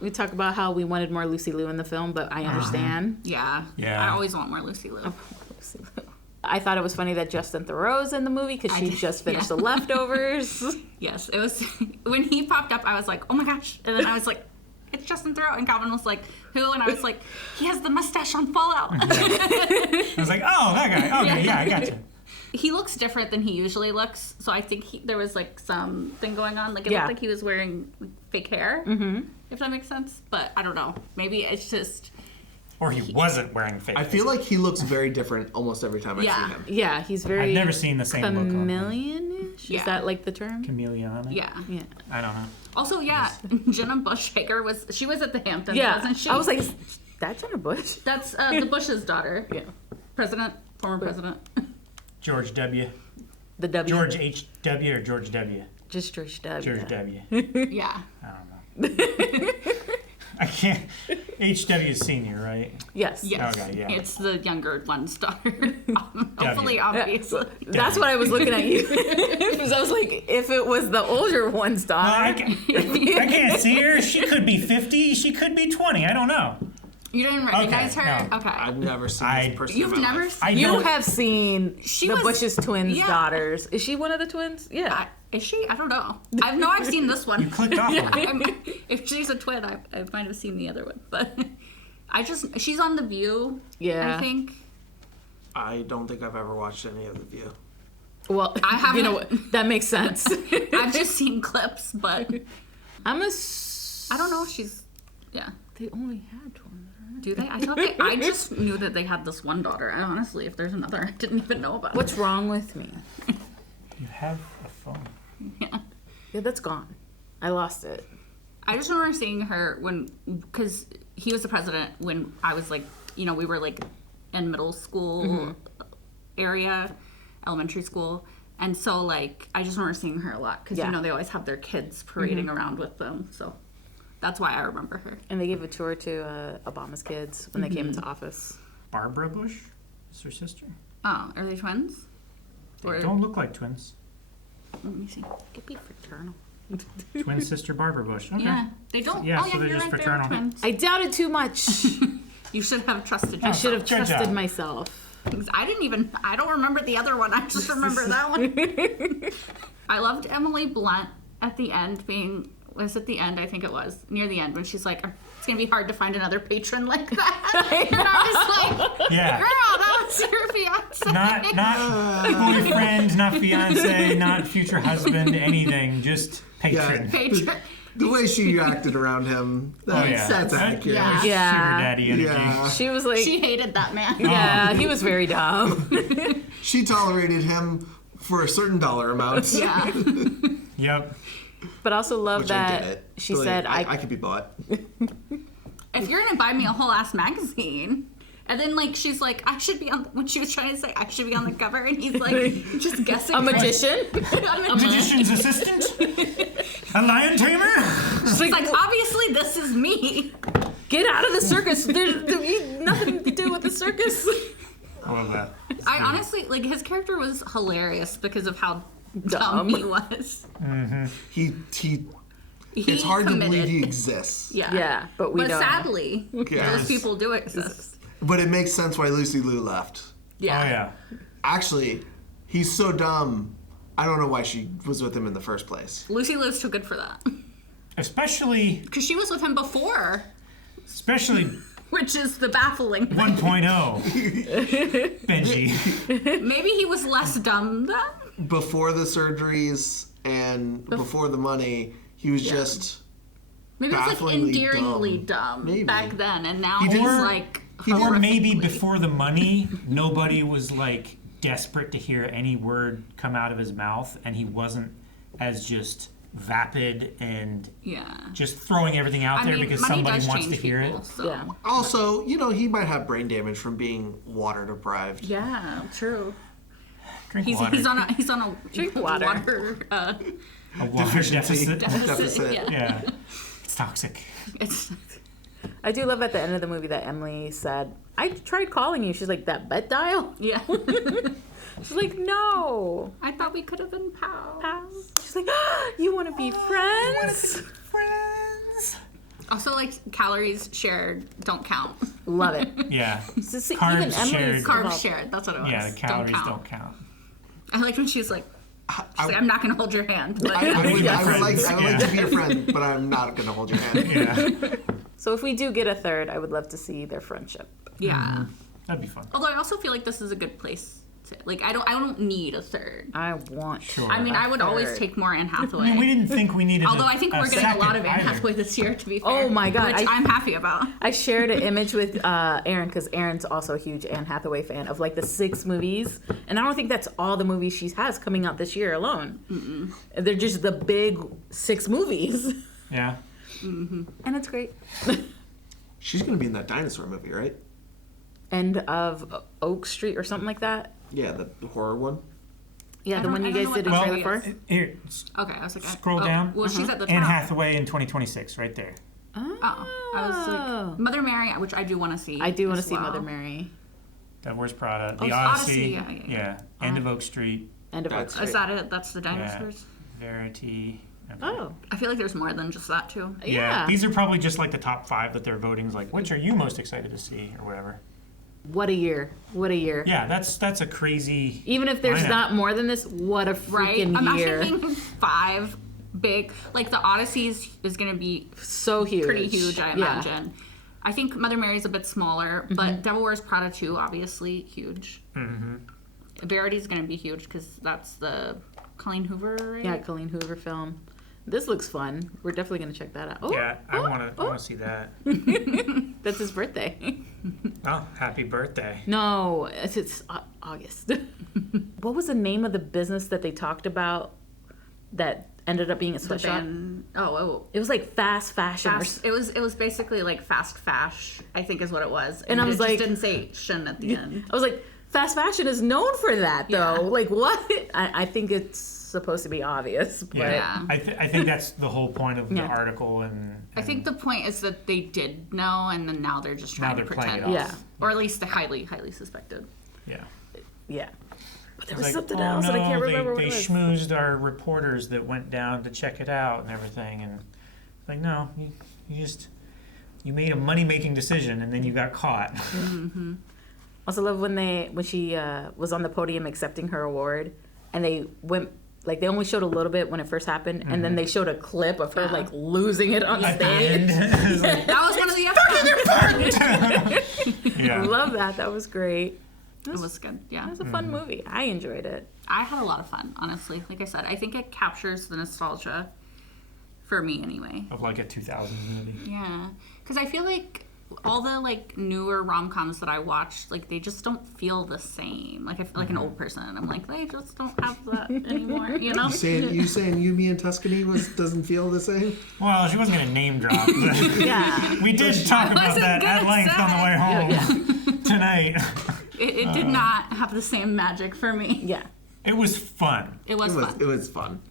We talk about how we wanted more Lucy Liu in the film, but I understand. Yeah, Yeah. I always want more Lucy Liu. I thought it was funny that Justin Theroux's in the movie because she did, just finished yeah. The Leftovers. Yes, it was when he popped up. I was like, oh my gosh, and then I was like, it's Justin Theroux, and Calvin was like, who? And I was like, he has the mustache on Fallout. I was like, oh, that guy. Okay, yeah, I got you. He looks different than he usually looks, so I think there was like something going on. Like it Yeah. looked like he was wearing fake hair, if that makes sense. But I don't know. Maybe it's just Or he wasn't wearing fake. I feel like he looks very different almost every time I see him. Yeah, he's very. I've never seen the same look on him. chameleon-ish? Yeah. Is that like the term? Chameleon. Yeah. Yeah. I don't know. Also, yeah, Jenna Bush Hager she was at the Hamptons, Yeah. wasn't she? I was like, is that Jenna Bush? That's the Bush's daughter. Yeah. Former president. George W. The W. George H.W. or George W.? Just George W. George W. Yeah. I don't know. I can't. H.W. is senior, right? Yes. Yes. Okay, yeah. It's the younger one's daughter. Hopefully, obviously. That's what I was looking at you. Because I was like, if it was the older one's Well, I daughter. can't see her. She could be 50. She could be 20. I don't know. You didn't recognize Okay, her? no. Okay. I've never seen this person You've in my never life. seen You don't- have seen She the was- Bush's twins' yeah. daughters. Is she one of the twins? Yeah. Is she? I don't know. I know I've seen this one. Clicked off of it. If she's a twin, I might have seen the other one. But she's on The View, Yeah. I think. I don't think I've ever watched any of The View. Well, I haven't. you know what? That makes sense. I've just seen clips, but I'm a. I don't know if she's. Yeah. They only had twins. Do they? I just knew that they had this one daughter. I honestly, if there's another, I didn't even know about. What's wrong with me? You have a phone. Yeah. Yeah, that's gone. I lost it. I just remember seeing her because he was the president when I was like, we were like in middle school area, elementary school. And so like, I just remember seeing her a lot because, they always have their kids parading around with them. So that's why I remember her. And they gave a tour to Obama's kids when they came into office. Barbara Bush is her sister. Oh, are they twins? They don't look like twins. Let me see. Could be fraternal. Twin sister Barbara Bush. Okay. Yeah, they don't. Yeah, oh, so yeah, they're you're just right, fraternal. They're twins. I doubted too much. You should have trusted I yourself. should have Good trusted job. myself. I don't remember the other one. I just remember that one. I loved Emily Blunt at the end was it the end? I think it was. Near the end when she's like, it's going to be hard to find another patron like that. And I was like, Yeah. girl, that was your fiance. Not boyfriend, not fiance, not future husband, anything. Just patron. Patron. The way she acted around him, that's accurate. Yeah. Sugar Yeah. daddy energy. Yeah. She was like, She hated that man. yeah, he was very dumb. She tolerated him for a certain dollar amount. Yeah. Yep. But also love Which I that get it. she But, said, I could be bought. If you're going to buy me a whole ass magazine. And then, like, she's like, when she was trying to say, I should be on the cover, and he's like, just guessing. a magician? A Magician's assistant? A lion tamer? She's like, obviously, this is me. Get out of the circus. There's nothing to do with the circus. I love that. I honestly, like, his character was hilarious because of how Dumb. dumb he was. He it's hard to believe he exists. Yeah. Yeah, but we But don't. sadly, Yes. those people do exist. But it makes sense why Lucy Liu left. Yeah. Oh, yeah. Actually, he's so dumb. I don't know why she was with him in the first place. Lucy Liu's too good for that. Especially Because she was with him before, 1.0. which is the baffling thing. Benji. Maybe he was less dumb then? Before the surgeries and before the money, he was just Maybe it was like bafflingly endearingly dumb Maybe. back then, and now He he's didn't- like. Or maybe horrifically- before the money, nobody was like desperate to hear any word come out of his mouth, and he wasn't as just vapid and Yeah. just throwing everything out there because money somebody does wants to change hear people, it. So. Yeah. Also, he might have brain damage from being water deprived. Yeah, true. Drink He's water. he's on a Drink water. A water Deficiency. deficit. Yeah. Yeah. It's toxic. It's I do love at the end of the movie that Emily said, I tried calling you. She's like, that bet dial? yeah. She's like, no. I thought we could have been pals. Pals. She's like, you want to be friends? Friends. Also, like calories shared don't count. Love it. Yeah. So see, Carbs even Emily's shared. Carbs shared. That's what it was. Yeah, the calories don't count. I liked when she was like, I'm not gonna hold your hand. But I would like friends. to be your friend, but I'm not going to hold your hand. Yeah. So if we do get a third, I would love to see their friendship. yeah. That'd be fun. Although I also feel like this is a good place it. Like I don't need a third. I want. Sure. I mean, I would always third. take more Anne Hathaway. I mean, we didn't think we needed. Although I think we're getting a lot of Anne either. Hathaway this year, to be fair. Oh my God, which I'm happy about. I shared an image with Aaron because Aaron's also a huge Anne Hathaway fan of like the 6 movies, and I don't think that's all the movies she has coming out this year alone. They're just the big 6 movies, Yeah. and it's great. She's gonna be in that dinosaur movie, right? End of Oak Street or something like that. Yeah, the horror one. Yeah, the don't- one I you don't guys know did a what trailer that for. Here, Okay, I was like, Scroll down. Well, she's at the top. Anne Hathaway in 2026, right there. Oh, I was like Mother Mary, which I do want to see. I do want to as see well. Mother Mary. Devil Wears Prada. The Oh, Odyssey. Odyssey, yeah. End of Oak Street. End of Oak That's Street. Is that it? That's the dinosaurs. Verity. Okay. Oh, I feel like there's more than just that too. yeah. These are probably just like the top 5 that they're voting. Is like, which are you most excited to see, or whatever. What a year! What a year! Yeah, that's a crazy. Even if there's lineup. not more than this, what a Right? freaking year! Imagine 5 big, like the Odysseys is going to be So huge, pretty huge, I Yeah. imagine. I think Mother Mary's a bit smaller, but Devil Wears Prada 2, obviously huge. Verity's going to be huge because that's the Colleen Hoover, right? Yeah, Colleen Hoover film. This looks fun. We're definitely gonna check that out. Oh, Yeah, I want to see that. that's his birthday. Oh, happy birthday! No, it's August. What was the name of the business that they talked about that ended up being a The sweatshop? band- It was like fast fashion. Fast, it was basically like fast fash, I think is what it was. And I was it just like- didn't say shin at the end. I was like, fast fashion is known for that, though. Yeah. Like, what? I think it's supposed to be obvious, but Yeah. I think that's the whole point of the Yeah. article, and I think the point is that they did know, and then now they're just trying Now to they're playing pretend. it off. Yeah. Or at least they highly suspected. yeah. yeah. But there It's was like, something oh, else that I can't no, remember they what it was. schmoozed our reporters that went down to check it out and everything, and like, no, you made a money-making decision and then you got caught. Also love when she was on the podium accepting her award, and they went like they only showed a little bit when it first happened, and then they showed a clip of her like losing it on At the stage. end, it's like, That was one of the yeah. Love that. That was great. It was good, yeah. It was a fun movie. I enjoyed it. I had a lot of fun, honestly. Like I said, I think it captures the nostalgia for me anyway. Of like a 2000s movie. Yeah, because I feel like all the like newer rom-coms that I watched, like they just don't feel the same. Like I feel like an old person. I'm like, they just don't have that anymore. You know? You saying You, Me, and Tuscany doesn't feel the same? Well, she wasn't going to name drop. But Yeah. we did talk about wasn't that at gonna length on the way home tonight. It did not have the same magic for me. Yeah. It was fun. It was fun. It was fun,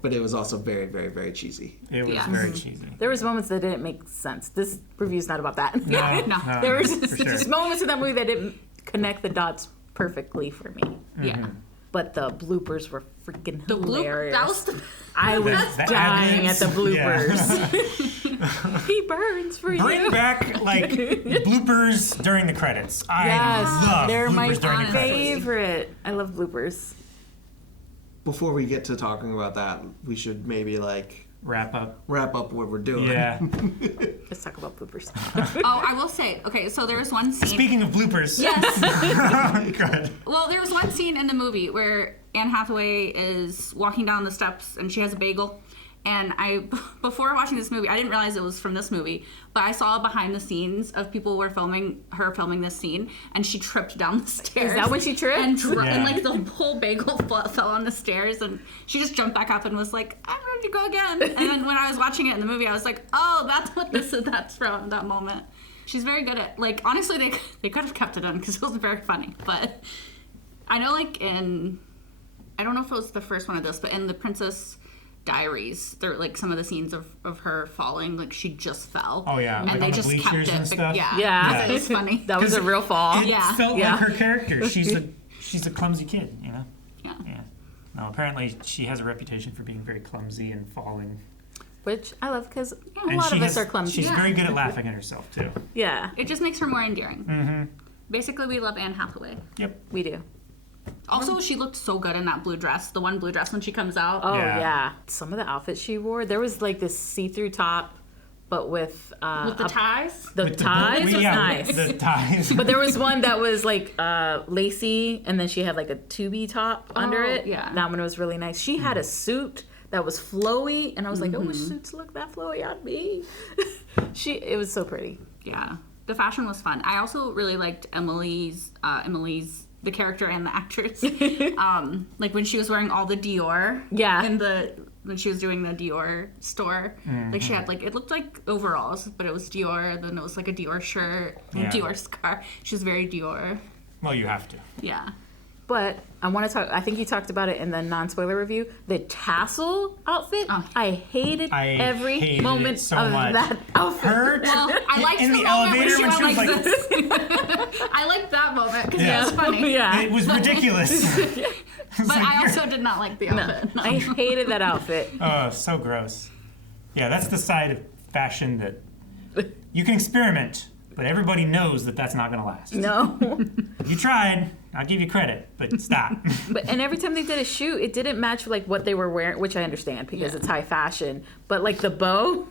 but it was also very, very, very cheesy. It was Yes. very cheesy. There was moments that didn't make sense. This review's not about that. Yeah, no. There was for sure. just moments in that movie that didn't connect the dots perfectly for me. Yeah. But the bloopers were freaking The bloop. hilarious. That was the. I was The dying at ad-libs? the bloopers. Yeah. He burns for Bring you. back like bloopers during the credits. I Yes, love they're my bloopers during the credits. favorite. I love bloopers. Before we get to talking about that, we should maybe Wrap up. wrap up what we're doing. Yeah. Let's talk about bloopers. Oh, I will say. Okay, so there was one scene. Speaking of bloopers. Yes. Good. Well, there was one scene in the movie where Anne Hathaway is walking down the steps and she has a bagel. And before watching this movie, I didn't realize it was from this movie, but I saw behind the scenes of people were filming this scene, and she tripped down the stairs. Is that when she tripped? And, Yeah. and like the whole bagel fell on the stairs, and she just jumped back up and was like, "I'm ready to go again." And then when I was watching it in the movie, I was like, "Oh, that's what this is. That's from that moment." She's very good at honestly, they could have kept it in because it was very funny, but I know I don't know if it was the first one of this, but in the Princess Diaries, there were some of the scenes of her falling, like she just fell. Oh, yeah, and like they on the just kept bleachers it. and stuff? Yeah, Yeah. it was funny. That was a real fall. It Yeah. felt Yeah. like her character. She's a clumsy kid, you know? Yeah. Yeah. No, apparently she has a reputation for being very clumsy and falling. Which I love because a And lot she of us has- are clumsy. She's Yeah. very good at laughing at herself, too. Yeah, It just makes her more endearing. Mm-hmm. Basically, we love Anne Hathaway. Yep. we do. Also, she looked so good in that blue dress, the one blue dress when she comes out. Oh Yeah. yeah. Some of the outfits she wore, there was like this see-through top but with the ties. The ties was nice. The ties. But there was one that was like lacy, and then she had like a tubby top under it. Yeah. That one was really nice. She had a suit that was flowy, and I was like, I wish suits looked that flowy on me. It was so pretty. Yeah, the fashion was fun. I also really liked Emily's the character and the actress. Like when she was wearing all the Dior. Yeah. When she was doing the Dior store, like she had like, it looked like overalls, but it was Dior. Then it was like a Dior shirt, Dior scarf. She was very Dior. Well, you have to. Yeah. But I want to talk. I think you talked about it in the non-spoiler review. The tassel outfit. I hated every moment so of much. that outfit. Well, I liked in the the moment elevator when she went like this. I liked that moment because Yeah. it was funny. Yeah. It was ridiculous. But I also did not like the outfit. No. I hated that outfit. Oh, so gross. Yeah, that's the side of fashion that you can experiment, but everybody knows that that's not going to last. No. You tried. I'll give you credit, but stop. And every time they did a shoot, it didn't match like what they were wearing, which I understand because it's high fashion. But like the bow.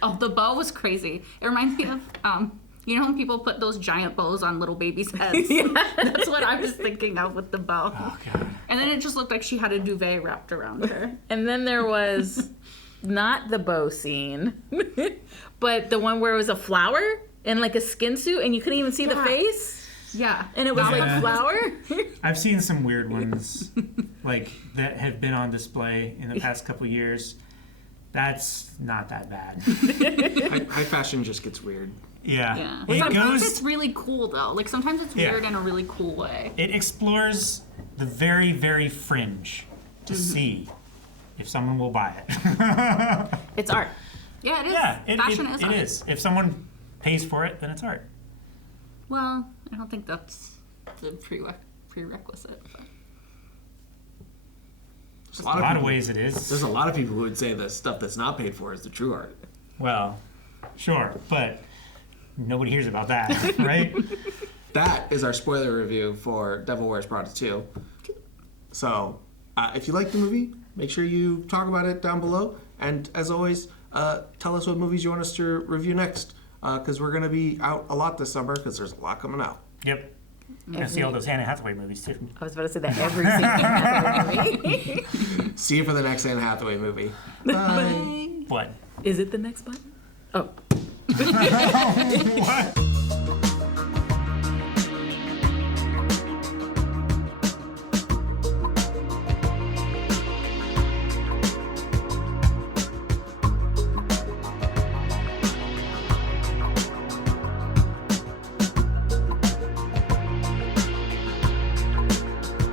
Oh, the bow was crazy. It reminds me of, you know when people put those giant bows on little babies' heads? That's what I was thinking of with the bow. Oh, God. And then it just looked like she had a duvet wrapped around her. And then there was not the bow scene, but the one where it was a flower and like a skin suit and you couldn't even see the face. Yeah. And it was like flour. I've seen some weird ones like that have been on display in the past couple years. That's not that bad. High fashion just gets weird. Yeah. Well, It sometimes goes. it's really cool though. Like sometimes it's weird in a really cool way. It explores the very, very fringe to see if someone will buy it. It's art. Yeah, it is. Yeah, Fashion is art. it is. If someone pays for it, then it's art. Well, I don't think that's the prerequisite. But. There's A lot of ways it is. There's a lot of people who would say the stuff that's not paid for is the true art. Well, sure, but nobody hears about that, right? That is our spoiler review for Devil Wears Prada 2. So, if you like the movie, make sure you talk about it down below. And as always, tell us what movies you want us to review next. Because we're going to be out a lot this summer because there's a lot coming out. Yep. I'm going to see all those Hannah Hathaway movies, too. I was about to say that every single movie. See you for the next Anne Hathaway movie. Bye. What? Is it the next button? Oh. What?